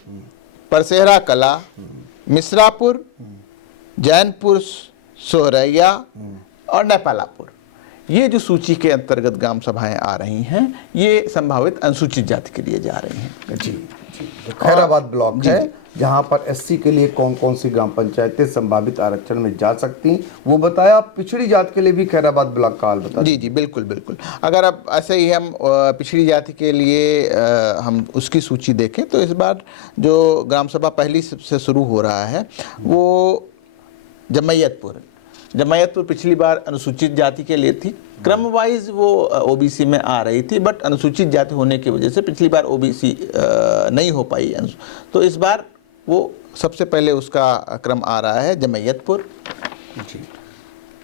परसेहरा कला, मिश्रापुर, जैनपुर सोहरैया और नेपालापुर। ये जो सूची के अंतर्गत ग्राम सभाएं आ रही हैं, ये संभावित अनुसूचित जाति के लिए जा रही हैं। जी जी। खैराबाद ब्लॉक है जहां पर एससी के लिए कौन कौन सी ग्राम पंचायतें संभावित आरक्षण में जा सकती वो बताया। पिछड़ी जाति के लिए भी खैराबाद ब्लॉक का हाल बता। जी जी, बिल्कुल बिल्कुल। अगर अब ऐसे ही हम पिछड़ी जाति के लिए हम उसकी सूची देखें तो इस बार जो ग्राम सभा पहली से शुरू हो रहा है वो जमैयतपुर पिछली बार अनुसूचित जाति के लिए थी। क्रम वाइज वो ओबीसी में आ रही थी, बट अनुसूचित जाति होने की वजह से पिछली बार ओबीसी नहीं हो पाई, तो इस बार वो सबसे पहले उसका क्रम आ रहा है जमैयतपुर। जी।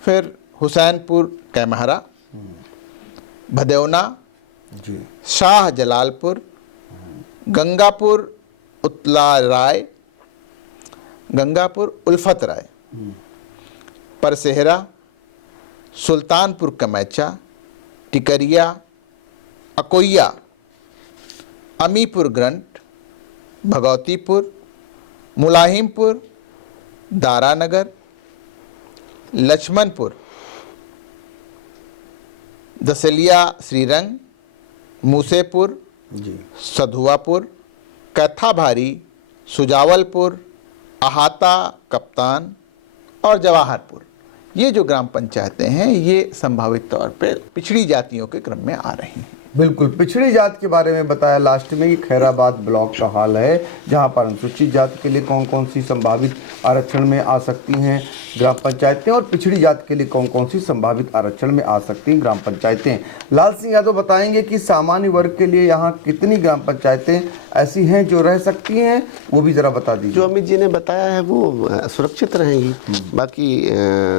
फिर हुसैनपुर कैमहरा, भदौना, जी। शाह जलालपुर, गंगापुर उत्तलाराय, गंगापुर उल्फत राय, परसेहरा, सुल्तानपुर कमैचा, टिकरिया, अकोया, अमीपुर ग्रंट, भगवतीपुर, मुलाहिमपुर, दारानगर, लक्ष्मणपुर, दसलिया श्रीरंग, मूसेपुर, जी। सधुआपुर, कैथाभारी, सुजावलपुर, अहाता कप्तान और जवाहरपुर। ये जो ग्राम पंचायतें हैं ये संभावित तौर पे पिछड़ी जातियों के क्रम में आ रही हैं। बिल्कुल, पिछड़ी जाति के बारे में बताया लास्ट में कि खैराबाद ब्लॉक का हाल है जहां पर अनुसूचित जाति के लिए कौन कौन सी संभावित आरक्षण में आ सकती हैं ग्राम पंचायतें और पिछड़ी जाति के लिए कौन कौन सी संभावित आरक्षण में आ सकती हैं ग्राम पंचायतें। लाल सिंह यादव बताएंगे कि सामान्य वर्ग के लिए यहाँ कितनी ग्राम पंचायतें ऐसी हैं जो रह सकती हैं, वो भी जरा बता दीजिए। जो अमित जी ने बताया है वो सुरक्षित रहेंगी। बाकी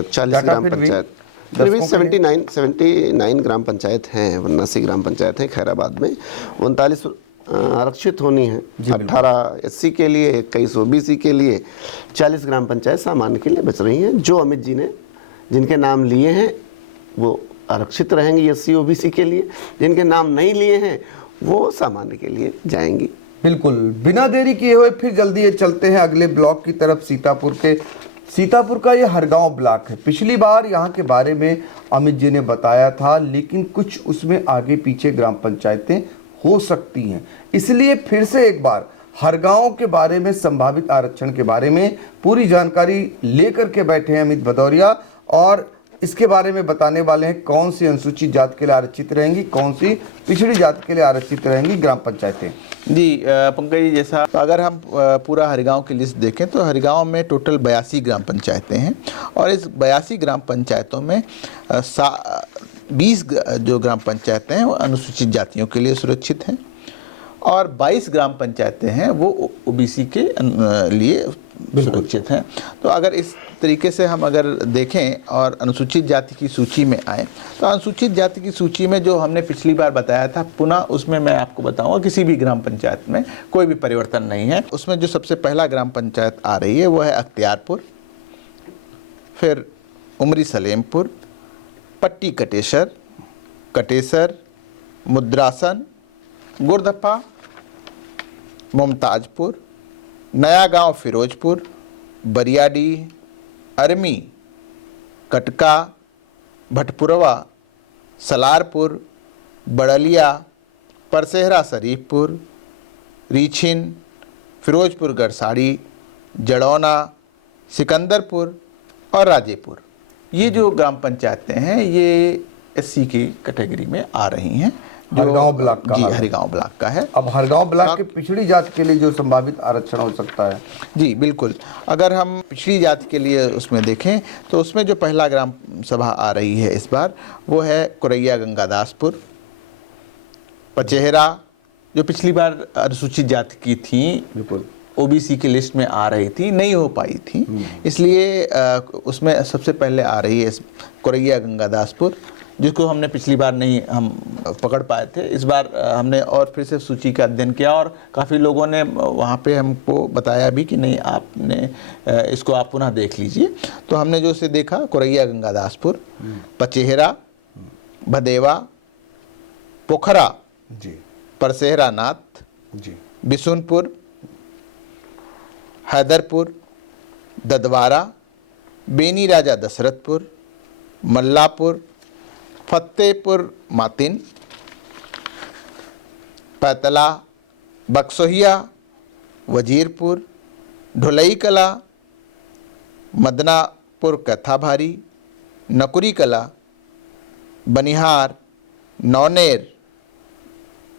40 ग्राम पंचायत फिर भी 79 ग्राम पंचायत हैं, 79 ग्राम पंचायत हैं खैराबाद में। 39 आरक्षित होनी है, 18 एससी के लिए, 21 ओबीसी के लिए, 40 ग्राम पंचायत सामान्य के लिए बच रही हैं। जो अमित जी ने जिनके नाम लिए हैं वो आरक्षित रहेंगी एससी ओबीसी के लिए, जिनके नाम नहीं लिए हैं वो सामान्य के लिए जाएंगी। बिल्कुल, बिना देरी किए हुए फिर जल्दी ये चलते हैं अगले ब्लॉक की तरफ। सीतापुर का ये हरगांव ब्लॉक है। पिछली बार यहाँ के बारे में अमित जी ने बताया था, लेकिन कुछ उसमें आगे पीछे ग्राम पंचायतें हो सकती हैं, इसलिए फिर से एक बार हरगांव के बारे में संभावित आरक्षण के बारे में पूरी जानकारी लेकर के बैठे हैं अमित भदौरिया, और इसके बारे में बताने वाले हैं कौन सी अनुसूचित जाति के लिए आरक्षित रहेंगी, कौन सी पिछड़ी जाति के लिए आरक्षित रहेंगी ग्राम पंचायतें। जी पंकज जी, जैसा अगर हम पूरा हरिगांव की लिस्ट देखें तो हरिगांव में टोटल 82 ग्राम पंचायतें हैं और इस 82 ग्राम पंचायतों में 20 जो ग्राम पंचायतें हैं वो अनुसूचित जातियों के लिए सुरक्षित हैं और 22 ग्राम पंचायतें हैं वो ओबीसी के लिए सुरक्षित हैं। तो अगर इस तरीके से हम अगर देखें और अनुसूचित जाति की सूची में आए तो अनुसूचित जाति की सूची में जो हमने पिछली बार बताया था पुनः उसमें मैं आपको बताऊंगा किसी भी ग्राम पंचायत में कोई भी परिवर्तन नहीं है। उसमें जो सबसे पहला ग्राम पंचायत आ रही है वो है अख्तियारपुर, फिर उमरी सलेमपुर, पट्टी कटेसर, मुद्रासन, गुरदप्पा, मुमताजपुर, नया गांव फिरोजपुर, बरियाडीह, अरमी, कटका, भटपुरवा, सलारपुर, बड़लिया, परसेहरा शरीफपुर, रीछिन, फिरोजपुर गरसाड़ी, जड़ौना, सिकंदरपुर और राजेपुर। ये जो ग्राम पंचायतें हैं ये एससी की कैटेगरी में आ रही हैं। हरगांव ब्लॉक का, जी हरगांव ब्लॉक का है। अब हरगांव ब्लॉक के पिछड़ी जाति के लिए जो संभावित आरक्षण हो सकता है, जी बिल्कुल, अगर हम पिछड़ी जाति के लिए उसमें देखें तो उसमें जो पहला ग्राम सभा आ रही है इस बार वो है कुरैया गंगादासपुर, पचेहरा जो पिछली बार अनुसूचित जाति की थी, बिल्कुल ओबीसी की लिस्ट में आ रही थी, नहीं हो पाई थी, इसलिए उसमें सबसे पहले आ रही है कुरैया गंगादासपुर, जिसको हमने पिछली बार नहीं हम पकड़ पाए थे। इस बार हमने और फिर से सूची का अध्ययन किया और काफ़ी लोगों ने वहाँ पे हमको बताया भी कि नहीं आपने इसको आप पुनः देख लीजिए। तो हमने जो इसे देखा कुरैया गंगादासपुर, पचेहरा, भदेवा, पोखरा, जी, परसेहरा नाथ, जी, बिशुनपुर, हैदरपुर, ददवारा, बेनी राजा दशरथपुर, मल्लापुर, फतेहपुर मातिन, पैतला, बक्सोहिया, वजीरपुर, ढुलई कला, मदनापुर कथाभारी, नकुरी कला, बनिहार, नौनेर,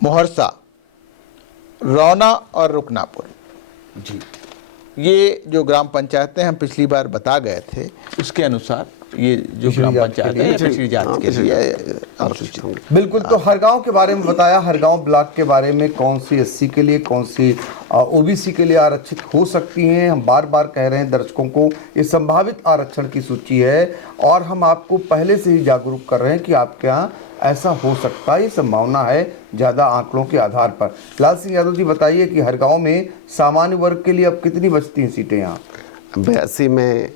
मोहरसा, रौना और रुकनापुर। जी, ये जो ग्राम पंचायतें हम पिछली बार बता गए थे, उसके अनुसार ये जो ग्राम पंचायत है पिछड़ी जात के लिए अनुसूचित होंगे। बिल्कुल। तो हर गांव के बारे में बताया, हर गांव ब्लॉक के बारे में, कौन सी एससी के लिए, कौन सी ओबीसी के लिए आरक्षित हो सकती हैं। हम बार बार कह रहे हैं दर्शकों को, ये संभावित आरक्षण की सूची है और हम आपको पहले से ही जागरूक कर रहे हैं कि आपके यहाँ ऐसा हो सकता है, ये संभावना है ज़्यादा आंकड़ों के आधार पर। लाल सिंह यादव जी बताइए कि हर गाँव में सामान्य वर्ग के लिए अब कितनी बचती हैं सीटें यहाँ? 82 में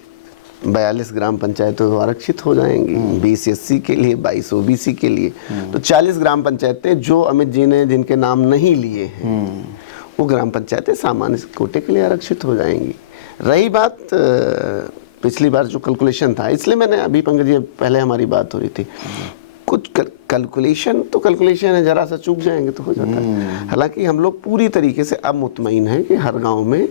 42 ग्राम पंचायतों को आरक्षित हो जाएंगी, 20 एससी के लिए, 22 ओबीसी के लिए। तो 40 ग्राम पंचायतें जो अमित जी ने जिनके नाम नहीं लिए हैं वो ग्राम पंचायतें सामान्य कोटे के लिए आरक्षित हो जाएंगी। रही बात पिछली बार जो कैलकुलेशन था, इसलिए मैंने अभी पंकज जी पहले हमारी बात हो रही थी, कुछ कैलकुलेशन तो कैलकुलेशन है, जरा सा चूक जाएंगे तो हो जाता है। हालांकि हम लोग पूरी तरीके से अब मुतमईन हैं कि हर गांव में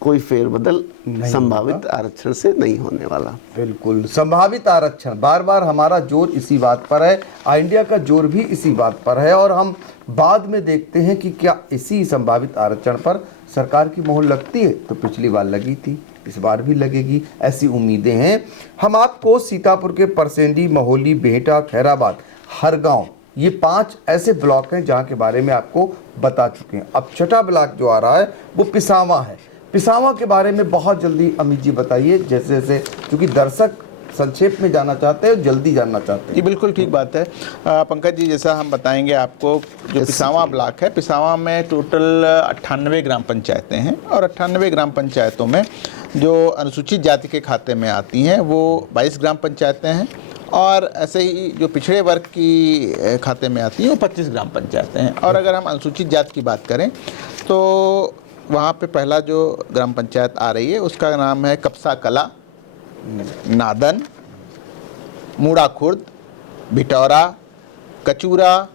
कोई फेरबदल संभावित आरक्षण से नहीं होने वाला। बिल्कुल, संभावित आरक्षण, बार बार हमारा जोर इसी बात पर है, इंडिया का जोर भी इसी बात पर है और हम बाद में देखते हैं कि क्या इसी संभावित आरक्षण पर सरकार की मोहर लगती है। तो पिछली बार लगी थी, इस बार भी लगेगी, ऐसी उम्मीदें हैं। हम आपको सीतापुर के परसेंडी, महोली, बेहटा, खैराबाद, हरगांव, ये 5 ऐसे ब्लॉक हैं जहां के बारे में आपको बता चुके हैं। अब छठा ब्लॉक जो आ रहा है वो पिसावा है। पिसावा के बारे में बहुत जल्दी अमित जी बताइए, जैसे जैसे, क्योंकि दर्शक संक्षेप में जानना चाहते हैं, जल्दी जानना चाहते हैं। ये बिल्कुल ठीक बात है पंकज जी। जैसा हम बताएंगे आपको, जो पिसावा ब्लॉक है, पिसावा में टोटल 98 ग्राम पंचायतें हैं और 98 ग्राम पंचायतों में जो अनुसूचित जाति के खाते में आती हैं वो 22 ग्राम पंचायतें हैं और ऐसे ही जो पिछड़े वर्ग की खाते में आती हैं वो 25 ग्राम पंचायतें हैं। और अगर हम अनुसूचित जाति की बात करें तो वहाँ पे पहला जो ग्राम पंचायत आ रही है उसका नाम है कपसा कला, नादन, मूड़ा खुर्द, भिटौरा, कचूरा,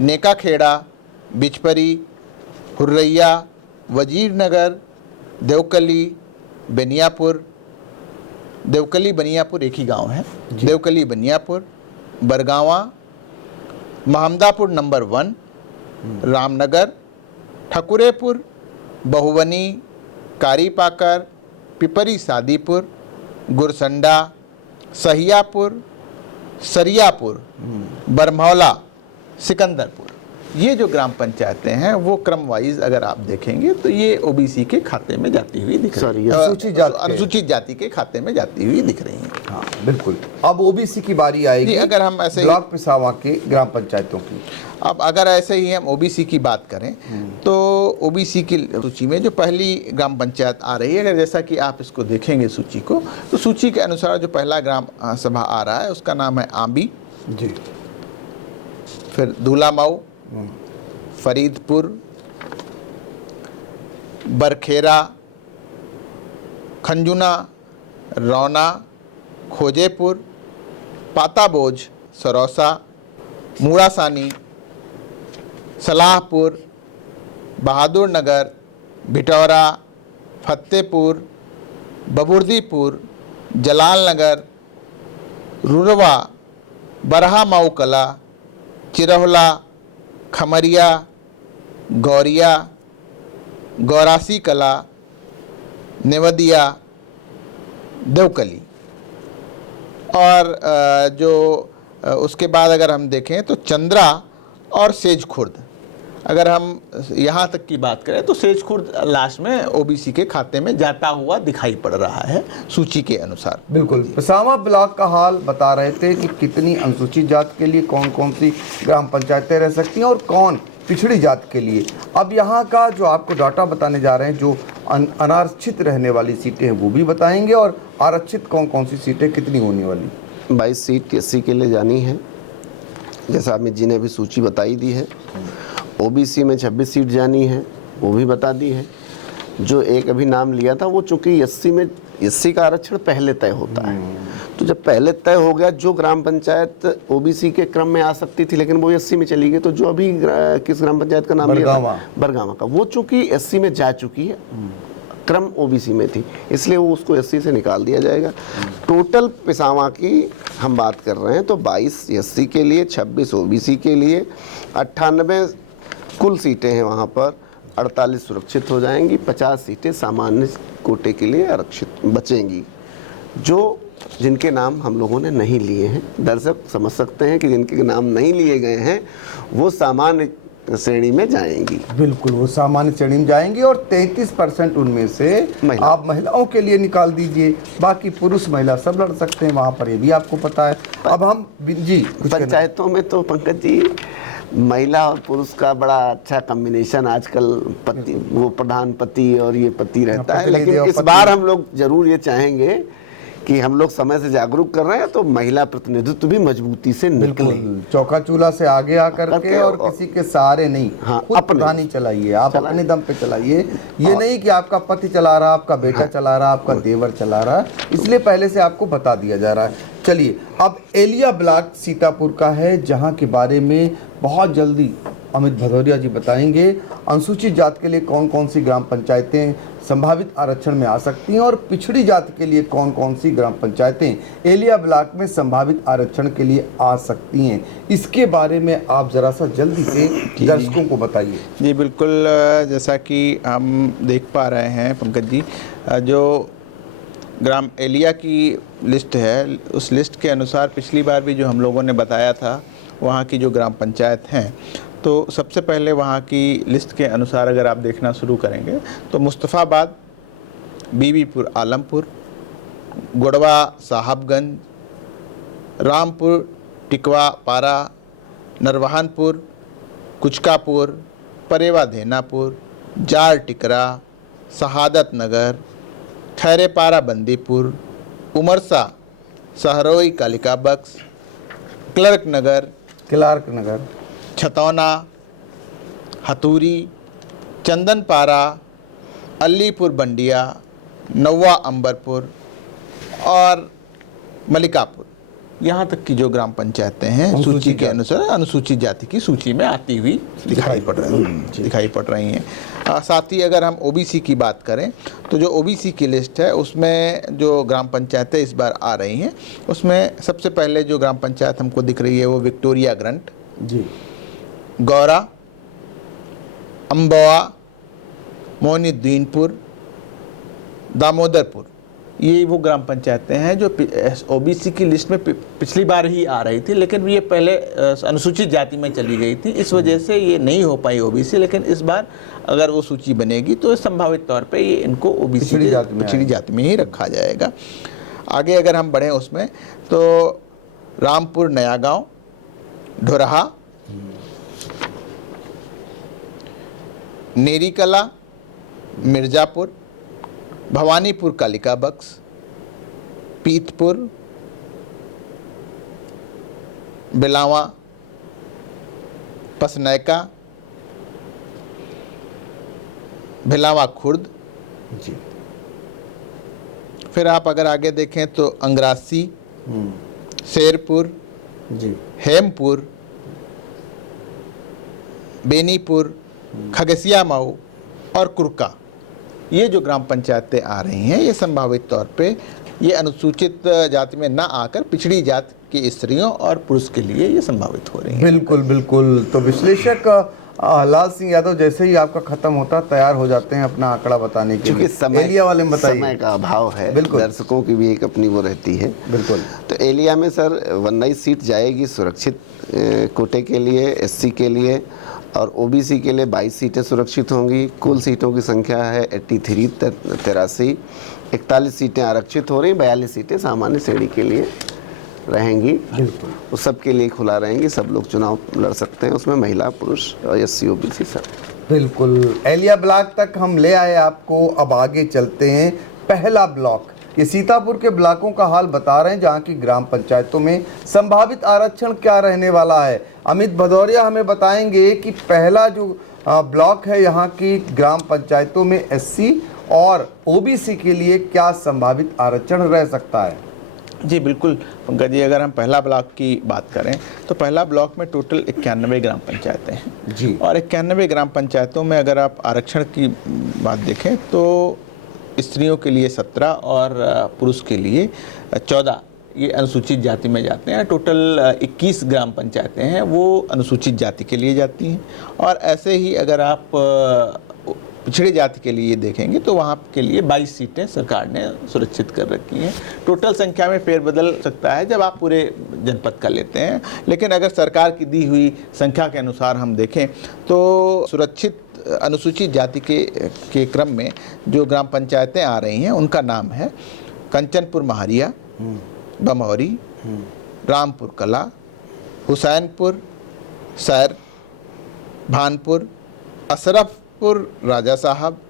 नेका खेड़ा, बिचपरी, हुर्रैया, वजीरनगर, देवकली, बनियापुर। देवकली बनियापुर एक ही गांव है। देवकली बनियापुर, बरगावा, महमदापुर नंबर 1, रामनगर, ठकुरेपुर, बहुवनी, कारीपाकर, पिपरी सादीपुर, गुरसंडा, सहियापुर, सरियापुर, बरमौला, सिकंदरपुर। ये जो ग्राम पंचायतें हैं वो क्रम वाइज अगर आप देखेंगे तो ये ओबीसी के खाते में जाती हुई दिख रही है, अनुसूचित जाति के खाते में जाती हुई दिख रही हैं। हाँ बिल्कुल। अब ओबीसी की बारी आएगी। अगर हम ऐसे ब्लॉक पिसावा के ग्राम पंचायतों की, अब अगर ऐसे ही हम ओबीसी की बात करें तो ओबीसी की सूची में जो पहली ग्राम पंचायत आ रही है, अगर जैसा कि आप इसको देखेंगे सूची को, तो सूची के अनुसार जो पहला ग्राम सभा आ रहा है उसका नाम है आंबी जी, फिर दूलामाऊ, फरीदपुर, बरखेरा, खंजुना, रौना, खोजेपुर, पाताबोझ, सरौसा, मूड़ासानी, सलाहपुर, बहादुर नगर, भिटौरा, फतेहपुर, बबुर्दीपुर, जलाल नगर, रुरवा, बरहा माऊ कला, चिरहला, खमरिया, गौरिया, गौरासी कला, नेवदिया, देवकली। और जो उसके बाद अगर हम देखें तो चंद्रा और सेज खुर्द। अगर हम यहाँ तक की बात करें तो सेज खुर्द लास्ट में ओबीसी के खाते में जाता हुआ दिखाई पड़ रहा है सूची के अनुसार। बिल्कुल। पिसावा ब्लॉक का हाल बता रहे थे कि कितनी अनुसूचित जात के लिए कौन कौन सी ग्राम पंचायतें रह सकती हैं और कौन पिछड़ी जात के लिए। अब यहाँ का जो आपको डाटा बताने जा रहे हैं, जो अनारक्षित रहने वाली सीटें हैं वो भी बताएंगे और आरक्षित कौन कौन सी सीटें कितनी होने वाली। 22 सीट एससी के लिए जानी है, जैसा अमित जी ने अभी सूची बताई दी है। ओबीसी में 26 सीट जानी है, वो भी बता दी है। जो एक अभी नाम लिया था वो चूंकि एससी में, एससी का आरक्षण पहले तय होता है तो जब पहले तय हो गया, जो ग्राम पंचायत ओबीसी के क्रम में आ सकती थी लेकिन वो एससी में चली गई, तो जो अभी किस ग्राम पंचायत का नाम लिया था? बरगामा का, वो चूंकि एससी में जा चुकी है, क्रम ओबीसी में थी, इसलिए वो उसको एससी से निकाल दिया जाएगा। टोटल पिसावा की हम बात कर रहे हैं तो 22 एससी के लिए, 26 ओबीसी के लिए, 98 कुल सीटें हैं वहाँ पर, 48 सुरक्षित हो जाएंगी, 50 सीटें सामान्य कोटे के लिए आरक्षित बचेंगी, जो जिनके नाम हम लोगों ने नहीं लिए हैं। दर्शक समझ सकते हैं कि जिनके नाम नहीं लिए गए हैं वो सामान्य श्रेणी में जाएंगी। बिल्कुल, वो सामान्य श्रेणी में जाएंगी और 33% उनमें से आप महिलाओं के लिए निकाल दीजिए, बाकी पुरुष महिला सब लड़ सकते हैं वहाँ पर, ये भी आपको पता है। अब हम जी पंचायतों में तो पंकज जी महिला और पुरुष का बड़ा अच्छा कॉम्बिनेशन आजकल, पति वो प्रधान पति और ये पति रहता है, लेकिन इस बार हम लोग जरूर ये चाहेंगे कि हम लोग समय से जागरूक कर रहे हैं तो महिला प्रतिनिधित्व भी मजबूती से निकले, चौका चूल्हा से आगे आकर के, और किसी के सहारे नहीं, हाँ, खुद प्रधानी चलाइए, आप अपने दम पे चलाइए। ये नहीं कि आपका पति चला रहा, आपका बेटा चला रहा, आपका देवर चला रहा, इसलिए पहले से आपको बता दिया जा रहा है। चलिए, अब एलिया ब्लॉक सीतापुर का है, जहाँ के बारे में बहुत जल्दी अमित भदौरिया जी बताएंगे। अनुसूचित जाति के लिए कौन कौन सी ग्राम पंचायतें संभावित आरक्षण में आ सकती हैं और पिछड़ी जाति के लिए कौन कौन सी ग्राम पंचायतें एलिया ब्लॉक में संभावित आरक्षण के लिए आ सकती हैं, इसके बारे में आप जरा सा जल्दी से दर्शकों को बताइए। जी बिल्कुल, जैसा कि हम देख पा रहे हैं पंकज जी, जो ग्राम एलिया की लिस्ट है, उस लिस्ट के अनुसार पिछली बार भी जो हम लोगों ने बताया था, वहाँ की जो ग्राम पंचायत हैं, तो सबसे पहले वहाँ की लिस्ट के अनुसार अगर आप देखना शुरू करेंगे तो मुस्तफ़ाबाद, बीबीपुर आलमपुर, गुड़वा साहबगंज, रामपुर टिकवा पारा, नरवाहनपुर, कुचकापुर, परेवा धेनापुर, जार टिकरा, शहादत नगर, खैरेपारा बंदीपुर, उमरसा, सहरोई कालिका बक्स, क्लर्क नगर, छतौना, हतूरी, चंदनपारा, अलीपुर बंडिया, नौवा अंबरपुर और मलिकापुर, यहाँ तक की जो ग्राम पंचायतें हैं सूची के अनुसार अनुसूचित जाति की सूची में आती हुई दिखाई पड़ रही हैं। साथ ही अगर हम ओबीसी की बात करें तो जो ओबीसी की लिस्ट है उसमें जो ग्राम पंचायतें इस बार आ रही हैं, उसमें सबसे पहले जो ग्राम पंचायत हमको दिख रही है वो विक्टोरिया ग्रंट जी, गौरा, अम्बवा, मोइनुद्दीनपुर, दामोदरपुर, ये वो ग्राम पंचायतें हैं जो ओबीसी की लिस्ट में पिछली बार ही आ रही थी, लेकिन ये पहले अनुसूचित जाति में चली गई थी, इस वजह से ये नहीं हो पाई ओबीसी। लेकिन इस बार अगर वो सूची बनेगी तो संभावित तौर पे ये इनको ओबीसी पिछड़ी जाति में ही रखा जाएगा। आगे अगर हम बढ़ें उसमें तो रामपुर नया गाँव, ढोरहा, नेरीकला, मिर्जापुर, भवानीपुर कालिका बक्स, पीतपुर, बिलावा, पसनैका, भिलावा खुर्द जी। फिर आप अगर आगे देखें तो अंग्रासी, शेरपुर जी, हेमपुर, बेनीपुर, खगसिया मऊ और कुरका, ये जो ग्राम पंचायतें आ रही हैं ये संभावित तौर पे ये अनुसूचित जाति में ना आकर पिछड़ी जाति की स्त्रियों और पुरुष के लिए ये संभावित हो रही हैं। बिल्कुल बिल्कुल। तो विश्लेषक लाल सिंह यादव जैसे ही आपका खत्म होता तैयार हो जाते हैं अपना आंकड़ा बताने के लिए। एलिया वाले में बताइए। समय का अभाव है, बिल्कुल, दर्शकों की भी एक अपनी वो रहती है। बिल्कुल। तो एलिया में सर 19 सीट जाएगी सुरक्षित कोटे के लिए, एससी के लिए, और ओबीसी के लिए 22 सीटें सुरक्षित होंगी। कुल सीटों की संख्या है 83, 41 सीटें आरक्षित हो रही, 42 सीटें सामान्य श्रेणी के लिए रहेंगी। बिल्कुल, वो सबके लिए खुला रहेंगी, सब लोग चुनाव लड़ सकते हैं उसमें, महिला पुरुष और एससी ओबीसी सब। बिल्कुल, एलिया ब्लॉक तक हम ले आए आपको। अब आगे चलते हैं पहला ब्लॉक। ये सीतापुर के ब्लॉकों का हाल बता रहे हैं जहां की ग्राम पंचायतों में संभावित आरक्षण क्या रहने वाला है। अमित भदौरिया हमें बताएंगे कि पहला जो ब्लॉक है यहाँ की ग्राम पंचायतों में एससी और ओबीसी के लिए क्या संभावित आरक्षण रह सकता है। जी बिल्कुल पंकज जी, अगर हम पहला ब्लॉक की बात करें तो पहला ब्लॉक में टोटल 91 ग्राम पंचायतें हैं जी। और 91 ग्राम पंचायतों में अगर आप आरक्षण की बात देखें तो स्त्रियों के लिए 17 और पुरुष के लिए 14 ये अनुसूचित जाति में जाते हैं। टोटल 21 ग्राम पंचायतें हैं वो अनुसूचित जाति के लिए जाती हैं और ऐसे ही अगर आप पिछड़ी जाति के लिए देखेंगे तो वहाँ के लिए 22 सीटें सरकार ने सुरक्षित कर रखी हैं। टोटल संख्या में फेरबदल सकता है जब आप पूरे जनपद का लेते हैं, लेकिन अगर सरकार की दी हुई संख्या के अनुसार हम देखें तो सुरक्षित अनुसूचित जाति के क्रम में जो ग्राम पंचायतें आ रही हैं उनका नाम है कंचनपुर महारिया, बमौरी, रामपुर कला, हुसैनपुर, सैर, भानपुर, अशरफपुर राजा साहब,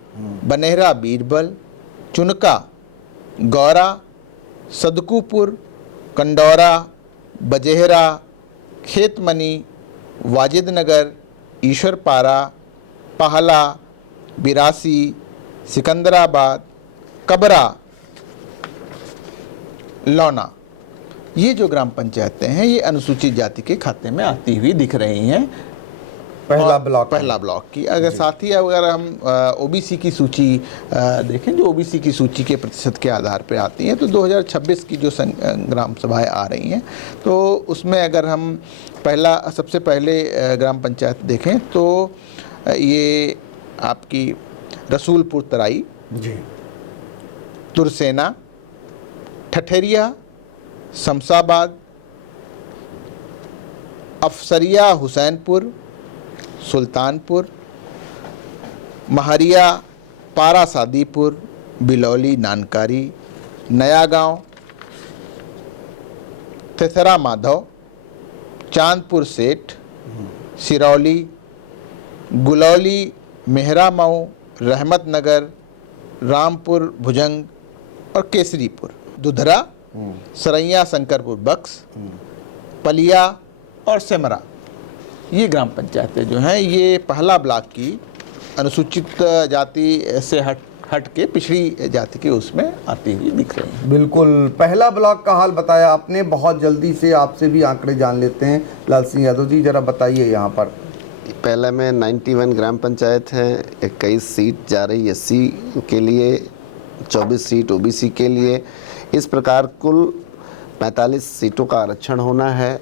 बनेहरा बीरबल, चुनका, गौरा, सदकुपुर, कंडौरा, बजेहरा, खेतमनी, वाजिदनगर, ईश्वरपारा, पहला, बिरासी, सिकंदराबाद, कबरा, लौना, ये जो ग्राम पंचायतें हैं ये अनुसूचित जाति के खाते में आती हुई दिख रही हैं पहला ब्लॉक की। अगर साथ ही अगर हम ओबीसी की सूची देखें जो ओबीसी की सूची के प्रतिशत के आधार पर आती हैं तो 2026 की जो ग्राम सभाएं आ रही हैं तो उसमें अगर हम सबसे पहले ग्राम पंचायत देखें तो ये आपकी रसूलपुर तराई जी, तुरसेना, ठठेरिया, शमशाबाद, अफसरिया हुसैनपुर, सुल्तानपुर, महरिया, पारा सादीपुर, बिलौली नानकारी, नया गांव, थेसरा माधव, चांदपुर सेठ, सिरौली, गुलौली, मेहरा मऊ, रहमत नगर, रामपुर भुजंग और केसरीपुर, दुधरा, सरैया शंकरपुर बक्स, पलिया और सेमरा, ये ग्राम पंचायतें जो हैं ये पहला ब्लॉक की अनुसूचित जाति से हट के पिछड़ी जाति के उसमें आती हुई दिख रही हैं। बिल्कुल, पहला ब्लॉक का हाल बताया आपने। बहुत जल्दी से आपसे भी आंकड़े जान लेते हैं। लाल सिंह यादव जी जरा बताइए यहाँ पर। पहला में 91 ग्राम पंचायत है, 21 सीट जा रही एससी के लिए, 24 सीट ओबीसी के लिए। इस प्रकार कुल 45 सीटों का आरक्षण होना है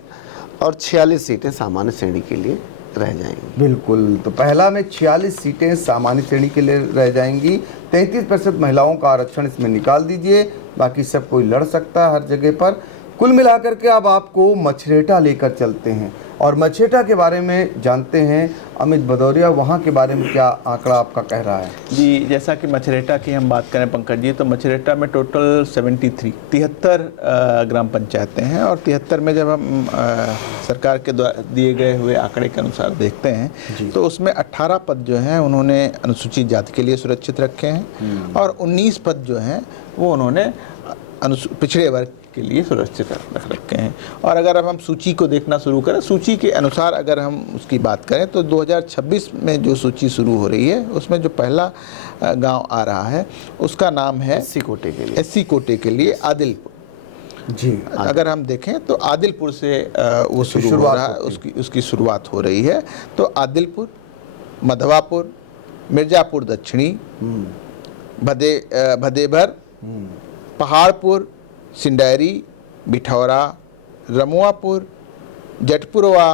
और 46 सीटें सामान्य श्रेणी के लिए रह जाएंगी। बिल्कुल, तो पहला में 46 सीटें सामान्य श्रेणी के लिए रह जाएंगी। 33% महिलाओं का आरक्षण इसमें निकाल दीजिए, बाकी सब कोई लड़ सकता है हर जगह पर। कुल मिलाकर के अब आपको मछरेटा लेकर चलते हैं और मछरेटा के बारे में जानते हैं अमित भदौरिया, वहाँ के बारे में क्या आंकड़ा आपका कह रहा है? जी, जैसा कि मछरेटा की हम बात करें पंकज जी तो मछरेटा में टोटल 73 ग्राम पंचायतें हैं और 73 में जब हम सरकार के द्वारा दिए गए हुए आंकड़े के अनुसार देखते हैं तो उसमें 18 पद जो हैं उन्होंने अनुसूचित जाति के लिए सुरक्षित रखे हैं और 19 पद जो हैं वो उन्होंने पिछड़े वर्ग के लिए सुरक्षित रख रखे हैं। और अगर अब हम सूची को देखना शुरू करें, सूची के अनुसार अगर हम उसकी बात करें तो 2026 में जो सूची शुरू हो रही है उसमें जो पहला गांव आ रहा है उसका नाम है एससी कोटे के लिए आदिलपुर जी। अगर हम देखें तो आदिलपुर से वो शुरू हो रहा है, उसकी शुरुआत हो रही है। तो आदिलपुर, मधवापुर, मिर्जापुर दक्षिणी, भदेभर, पहाड़पुर, सिंडैरी, बिठौरा, रमुआपुर, जटपुरवा,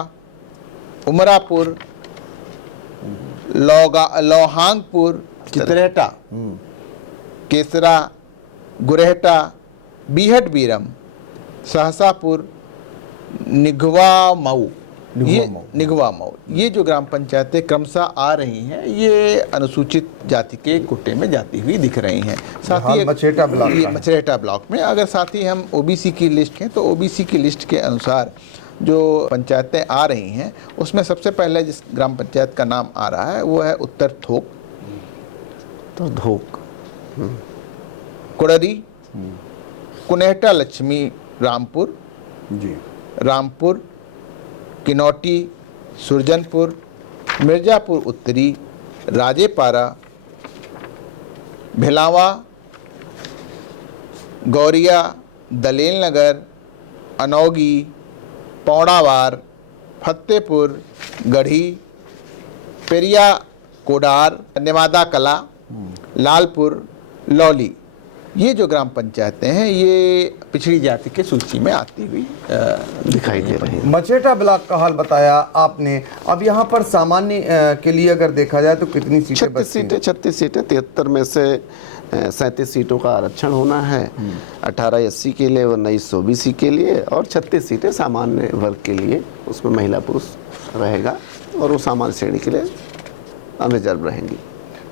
उमरापुर, लोहांगपुर, चितरेटा, केसरा, गुरेहटा, बीहट बीरम, सहसापुर, निघवा मऊ, ये जो ग्राम पंचायतें क्रमशः आ रही हैं ये अनुसूचित जाति के कोटे में जाती हुई दिख रही हैं। साथ ही मछरेटा ब्लॉक में अगर साथ ही हम ओबीसी की लिस्ट हैं तो ओबीसी की लिस्ट के अनुसार जो पंचायतें आ रही हैं उसमें सबसे पहले जिस ग्राम पंचायत का नाम आ रहा है वो है उत्तर थोक, तो धोक, कुड़री, कुनेहटा लक्ष्मी रामपुर जी, रामपुर, किनौटी, सुरजनपुर, मिर्जापुर उत्तरी, राजेपारा, भिलावा, गौरिया, दलेल नगर, अनौगी, पौड़ावार, फतेहपुर, गढ़ी, पेरिया कोडार, नेवादा कला, लालपुर, लौली, ये जो ग्राम पंचायतें हैं ये पिछड़ी जाति के सूची में आती हुई दिखाई दे रही है। मछेटा ब्लॉक का हाल बताया आपने। अब यहाँ पर सामान्य के लिए अगर देखा जाए तो कितनी सीटें 36 सीटें 73 में से 37 सीटों का आरक्षण होना है। 18 SC के लिए, 19 OBC के लिए और 36 सीटें सामान्य वर्ग के लिए, उसमें महिला पुरुष रहेगा और वो सामान्य श्रेणी के लिए अनरिजर्व रहेंगी।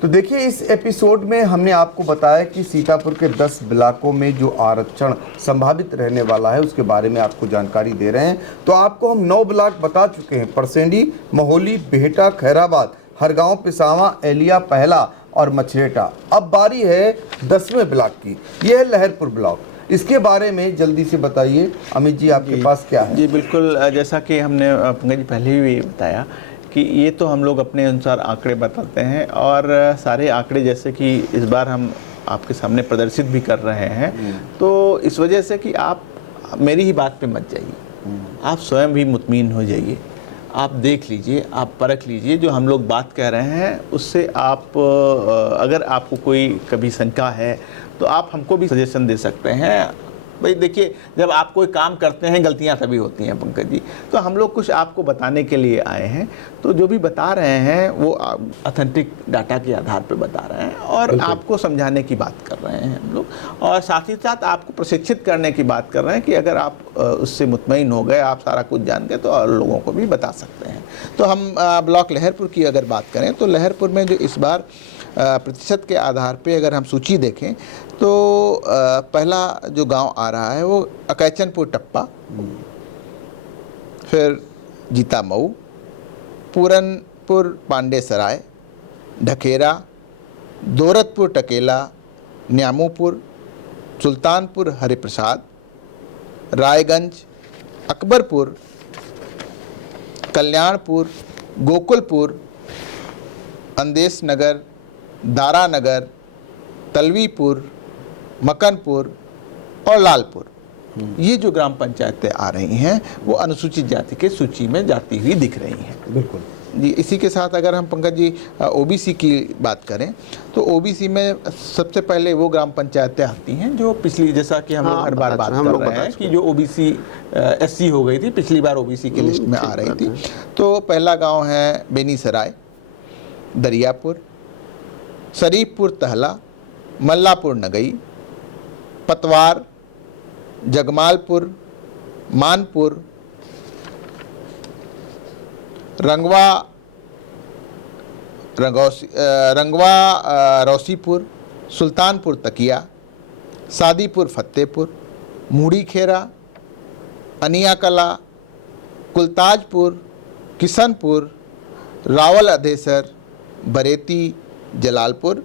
तो देखिए, इस एपिसोड में हमने आपको बताया कि सीतापुर के 10 ब्लॉकों में जो आरक्षण संभावित रहने वाला है उसके बारे में आपको जानकारी दे रहे हैं। तो आपको हम 9 ब्लॉक बता चुके हैं, परसेंडी, महोली, बेहटा, खैराबाद, हरगांव, पिसावा, एलिया, पहला और मछरेटा। अब बारी है 10वें ब्लॉक की, यह है लहरपुर ब्लॉक। इसके बारे में जल्दी से बताइए अमित जी, आपके पास क्या है? जी बिल्कुल, जैसा कि हमने पंकज जी पहले भी बताया कि ये तो हम लोग अपने अनुसार आंकड़े बताते हैं और सारे आंकड़े जैसे कि इस बार हम आपके सामने प्रदर्शित भी कर रहे हैं, तो इस वजह से कि आप मेरी ही बात पे मत जाइए, आप स्वयं भी मुतमीन हो जाइए, आप देख लीजिए, आप परख लीजिए, जो हम लोग बात कह रहे हैं उससे आप अगर आपको कोई कभी शंका है तो आप हमको भी सजेशन दे सकते हैं। भाई देखिए, जब आप कोई काम करते हैं गलतियां तभी होती हैं पंकज जी, तो हम लोग कुछ आपको बताने के लिए आए हैं। तो जो भी बता रहे हैं वो ऑथेंटिक डाटा के आधार पे बता रहे हैं और आपको समझाने की बात कर रहे हैं हम लोग, और साथ ही साथ आपको प्रशिक्षित करने की बात कर रहे हैं कि अगर आप उससे मुतमईन हो गए, आप सारा कुछ जान गए, तो और लोगों को भी बता सकते हैं। तो हम ब्लॉक लहरपुर की अगर बात करें तो लहरपुर में जो इस बार प्रतिशत के आधार पे अगर हम सूची देखें तो पहला जो गांव आ रहा है वो अकैचनपुर टप्पा, फिर जीता मऊ, पूरनपुर पांडे सराय, ढकेरा, दौरतपुर टकेला, न्यामूपुर, सुल्तानपुर हरिप्रसाद, रायगंज, अकबरपुर, कल्याणपुर, गोकुलपुर, अंदेश नगर, दारा नगर, तलवीपुर, मकनपुर और लालपुर, ये जो ग्राम पंचायतें आ रही हैं वो अनुसूचित जाति के सूची में जाती हुई दिख रही हैं। बिल्कुल जी। इसी के साथ अगर हम पंकज जी OBC की बात करें तो OBC में सबसे पहले वो ग्राम पंचायतें आती हैं जो पिछली, जैसा कि हम लोग हर बार बात कर रहे हैं कि जो OBC SC हो गई थी, पिछली बार OBC की लिस्ट में आ रही थी। तो पहला गांव है बेनीसराय, दरियापुर, शरीफपुर तहला, मल्लापुर नगई, पतवार, जगमालपुर, मानपुर, रंगवा रौसीपुर, सुल्तानपुर तकिया, सादीपुर फतेहपुर, मूड़ी खेरा, अनिया कला, कुलताजपुर, किशनपुर, रावल अधेसर, बरेती, जलालपुर,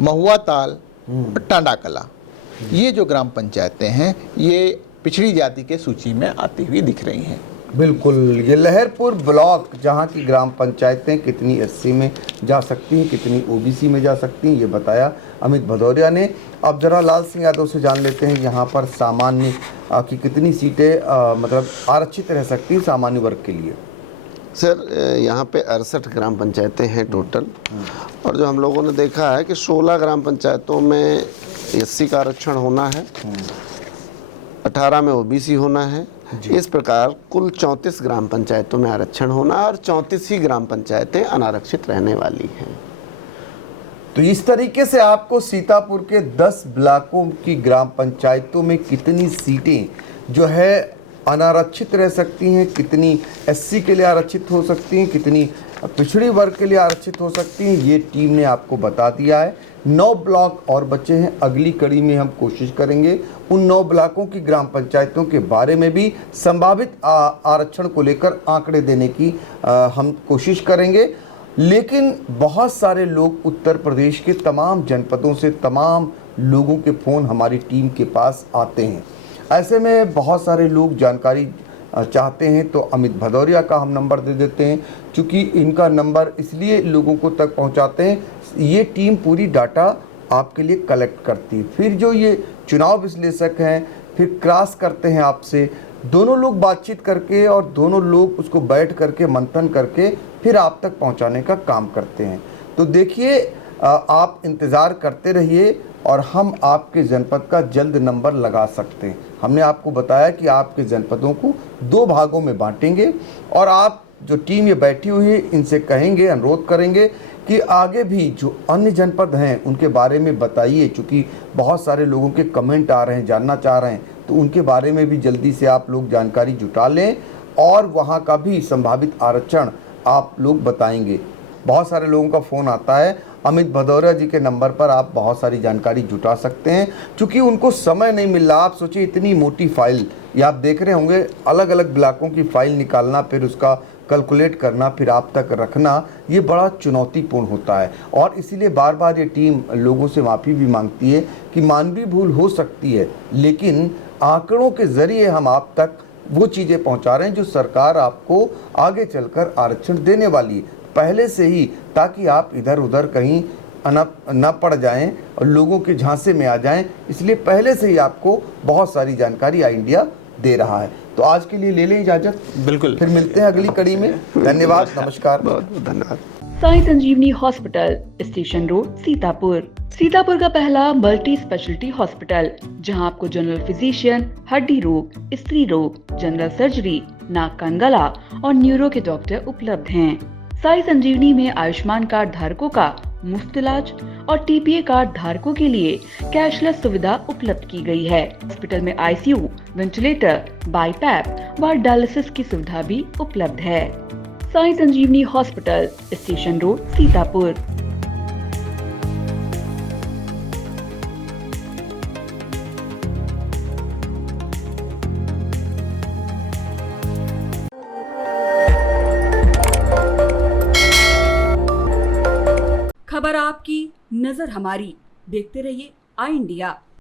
महुआ ताल, टांडा कला, ये जो ग्राम पंचायतें हैं ये पिछड़ी जाति के सूची में आती हुई दिख रही हैं। बिल्कुल, ये लहरपुर ब्लॉक जहाँ की ग्राम पंचायतें कितनी SC में जा सकती हैं, कितनी OBC में जा सकती हैं, ये बताया अमित भदौरिया ने। अब जरा लाल सिंह यादव से जान लेते हैं यहाँ पर सामान्य की कितनी सीटें मतलब आरक्षित रह सकती हैं सामान्य वर्ग के लिए। सर यहाँ पे 68 ग्राम पंचायतें हैं टोटल, और जो हम लोगों ने देखा है कि 16 ग्राम पंचायतों में SC का आरक्षण होना है, 18 में OBC होना है। इस प्रकार कुल 34 ग्राम पंचायतों में आरक्षण होना और 34 ही ग्राम पंचायतें अनारक्षित रहने वाली हैं। तो इस तरीके से आपको सीतापुर के 10 ब्लॉकों की ग्राम पंचायतों में कितनी सीटें जो है अनारक्षित रह सकती हैं, कितनी SC के लिए आरक्षित हो सकती हैं, कितनी पिछड़ी वर्ग के लिए आरक्षित हो सकती हैं, ये टीम ने आपको बता दिया है। 9 ब्लॉक और बचे हैं, अगली कड़ी में हम कोशिश करेंगे उन 9 ब्लॉकों की ग्राम पंचायतों के बारे में भी संभावित आरक्षण को लेकर आंकड़े देने की हम कोशिश करेंगे। लेकिन बहुत सारे लोग उत्तर प्रदेश के तमाम जनपदों से तमाम लोगों के फ़ोन हमारी टीम के पास आते हैं। ऐसे में बहुत सारे लोग जानकारी चाहते हैं, तो अमित भदौरिया का हम नंबर दे देते हैं, क्योंकि इनका नंबर इसलिए लोगों को तक पहुंचाते हैं, ये टीम पूरी डाटा आपके लिए कलेक्ट करती है। फिर जो ये चुनाव विश्लेषक हैं, फिर क्रॉस करते हैं आपसे, दोनों लोग बातचीत करके और दोनों लोग उसको बैठ करके मंथन करके फिर आप तक पहुंचाने का काम करते हैं। तो देखिए, आप इंतज़ार करते रहिए और हम आपके जनपद का जल्द नंबर लगा सकते हैं। हमने आपको बताया कि आपके जनपदों को 2 भागों में बांटेंगे और आप जो टीम ये बैठी हुई है इनसे कहेंगे, अनुरोध करेंगे कि आगे भी जो अन्य जनपद हैं उनके बारे में बताइए, क्योंकि बहुत सारे लोगों के कमेंट आ रहे हैं, जानना चाह रहे हैं, तो उनके बारे में भी जल्दी से आप लोग जानकारी जुटा लें और वहाँ का भी संभावित आरक्षण आप लोग बताएंगे। बहुत सारे लोगों का फ़ोन आता है, अमित भदौरिया जी के नंबर पर आप बहुत सारी जानकारी जुटा सकते हैं, क्योंकि उनको समय नहीं मिल रहा। आप सोचिए, इतनी मोटी फाइल, या आप देख रहे होंगे अलग अलग ब्लॉकों की फ़ाइल निकालना, फिर उसका कैलकुलेट करना, फिर आप तक रखना, ये बड़ा चुनौतीपूर्ण होता है। और इसीलिए बार बार ये टीम लोगों से माफ़ी भी मांगती है कि मानवीय भूल हो सकती है, लेकिन आंकड़ों के ज़रिए हम आप तक वो चीज़ें पहुंचा रहे हैं जो सरकार आपको आगे चलकर आरक्षण देने वाली है पहले से ही, ताकि आप इधर उधर कहीं न पड़ जाएं और लोगों के झांसे में आ जाएं। इसलिए पहले से ही आपको बहुत सारी जानकारी आई इंडिया दे रहा है। तो आज के लिए ले लें इजाज़त, बिल्कुल, फिर मिलते हैं अगली कड़ी में। धन्यवाद, नमस्कार। बहुत बहुत धन्यवाद। Sai Sanjeevani hospital, station road, Sitapur. Sitapur का पहला मल्टी स्पेशलिटी हॉस्पिटल, जहां आपको जनरल फिजिशियन, हड्डी रोग, स्त्री रोग, जनरल सर्जरी, नाक कान गला और न्यूरो के डॉक्टर उपलब्ध हैं। साई संजीवनी में आयुष्मान कार्ड धारकों का मुफ्त इलाज और टीपीए कार्ड धारकों के लिए कैशलेस सुविधा उपलब्ध की गई है। हॉस्पिटल में आईसीयू, वेंटिलेटर, बाईपैप व डायलिसिस की सुविधा भी उपलब्ध है। Sai Sanjeevani hospital, station road, Sitapur. खबर आपकी, नजर हमारी। देखते रहिए आई इंडिया।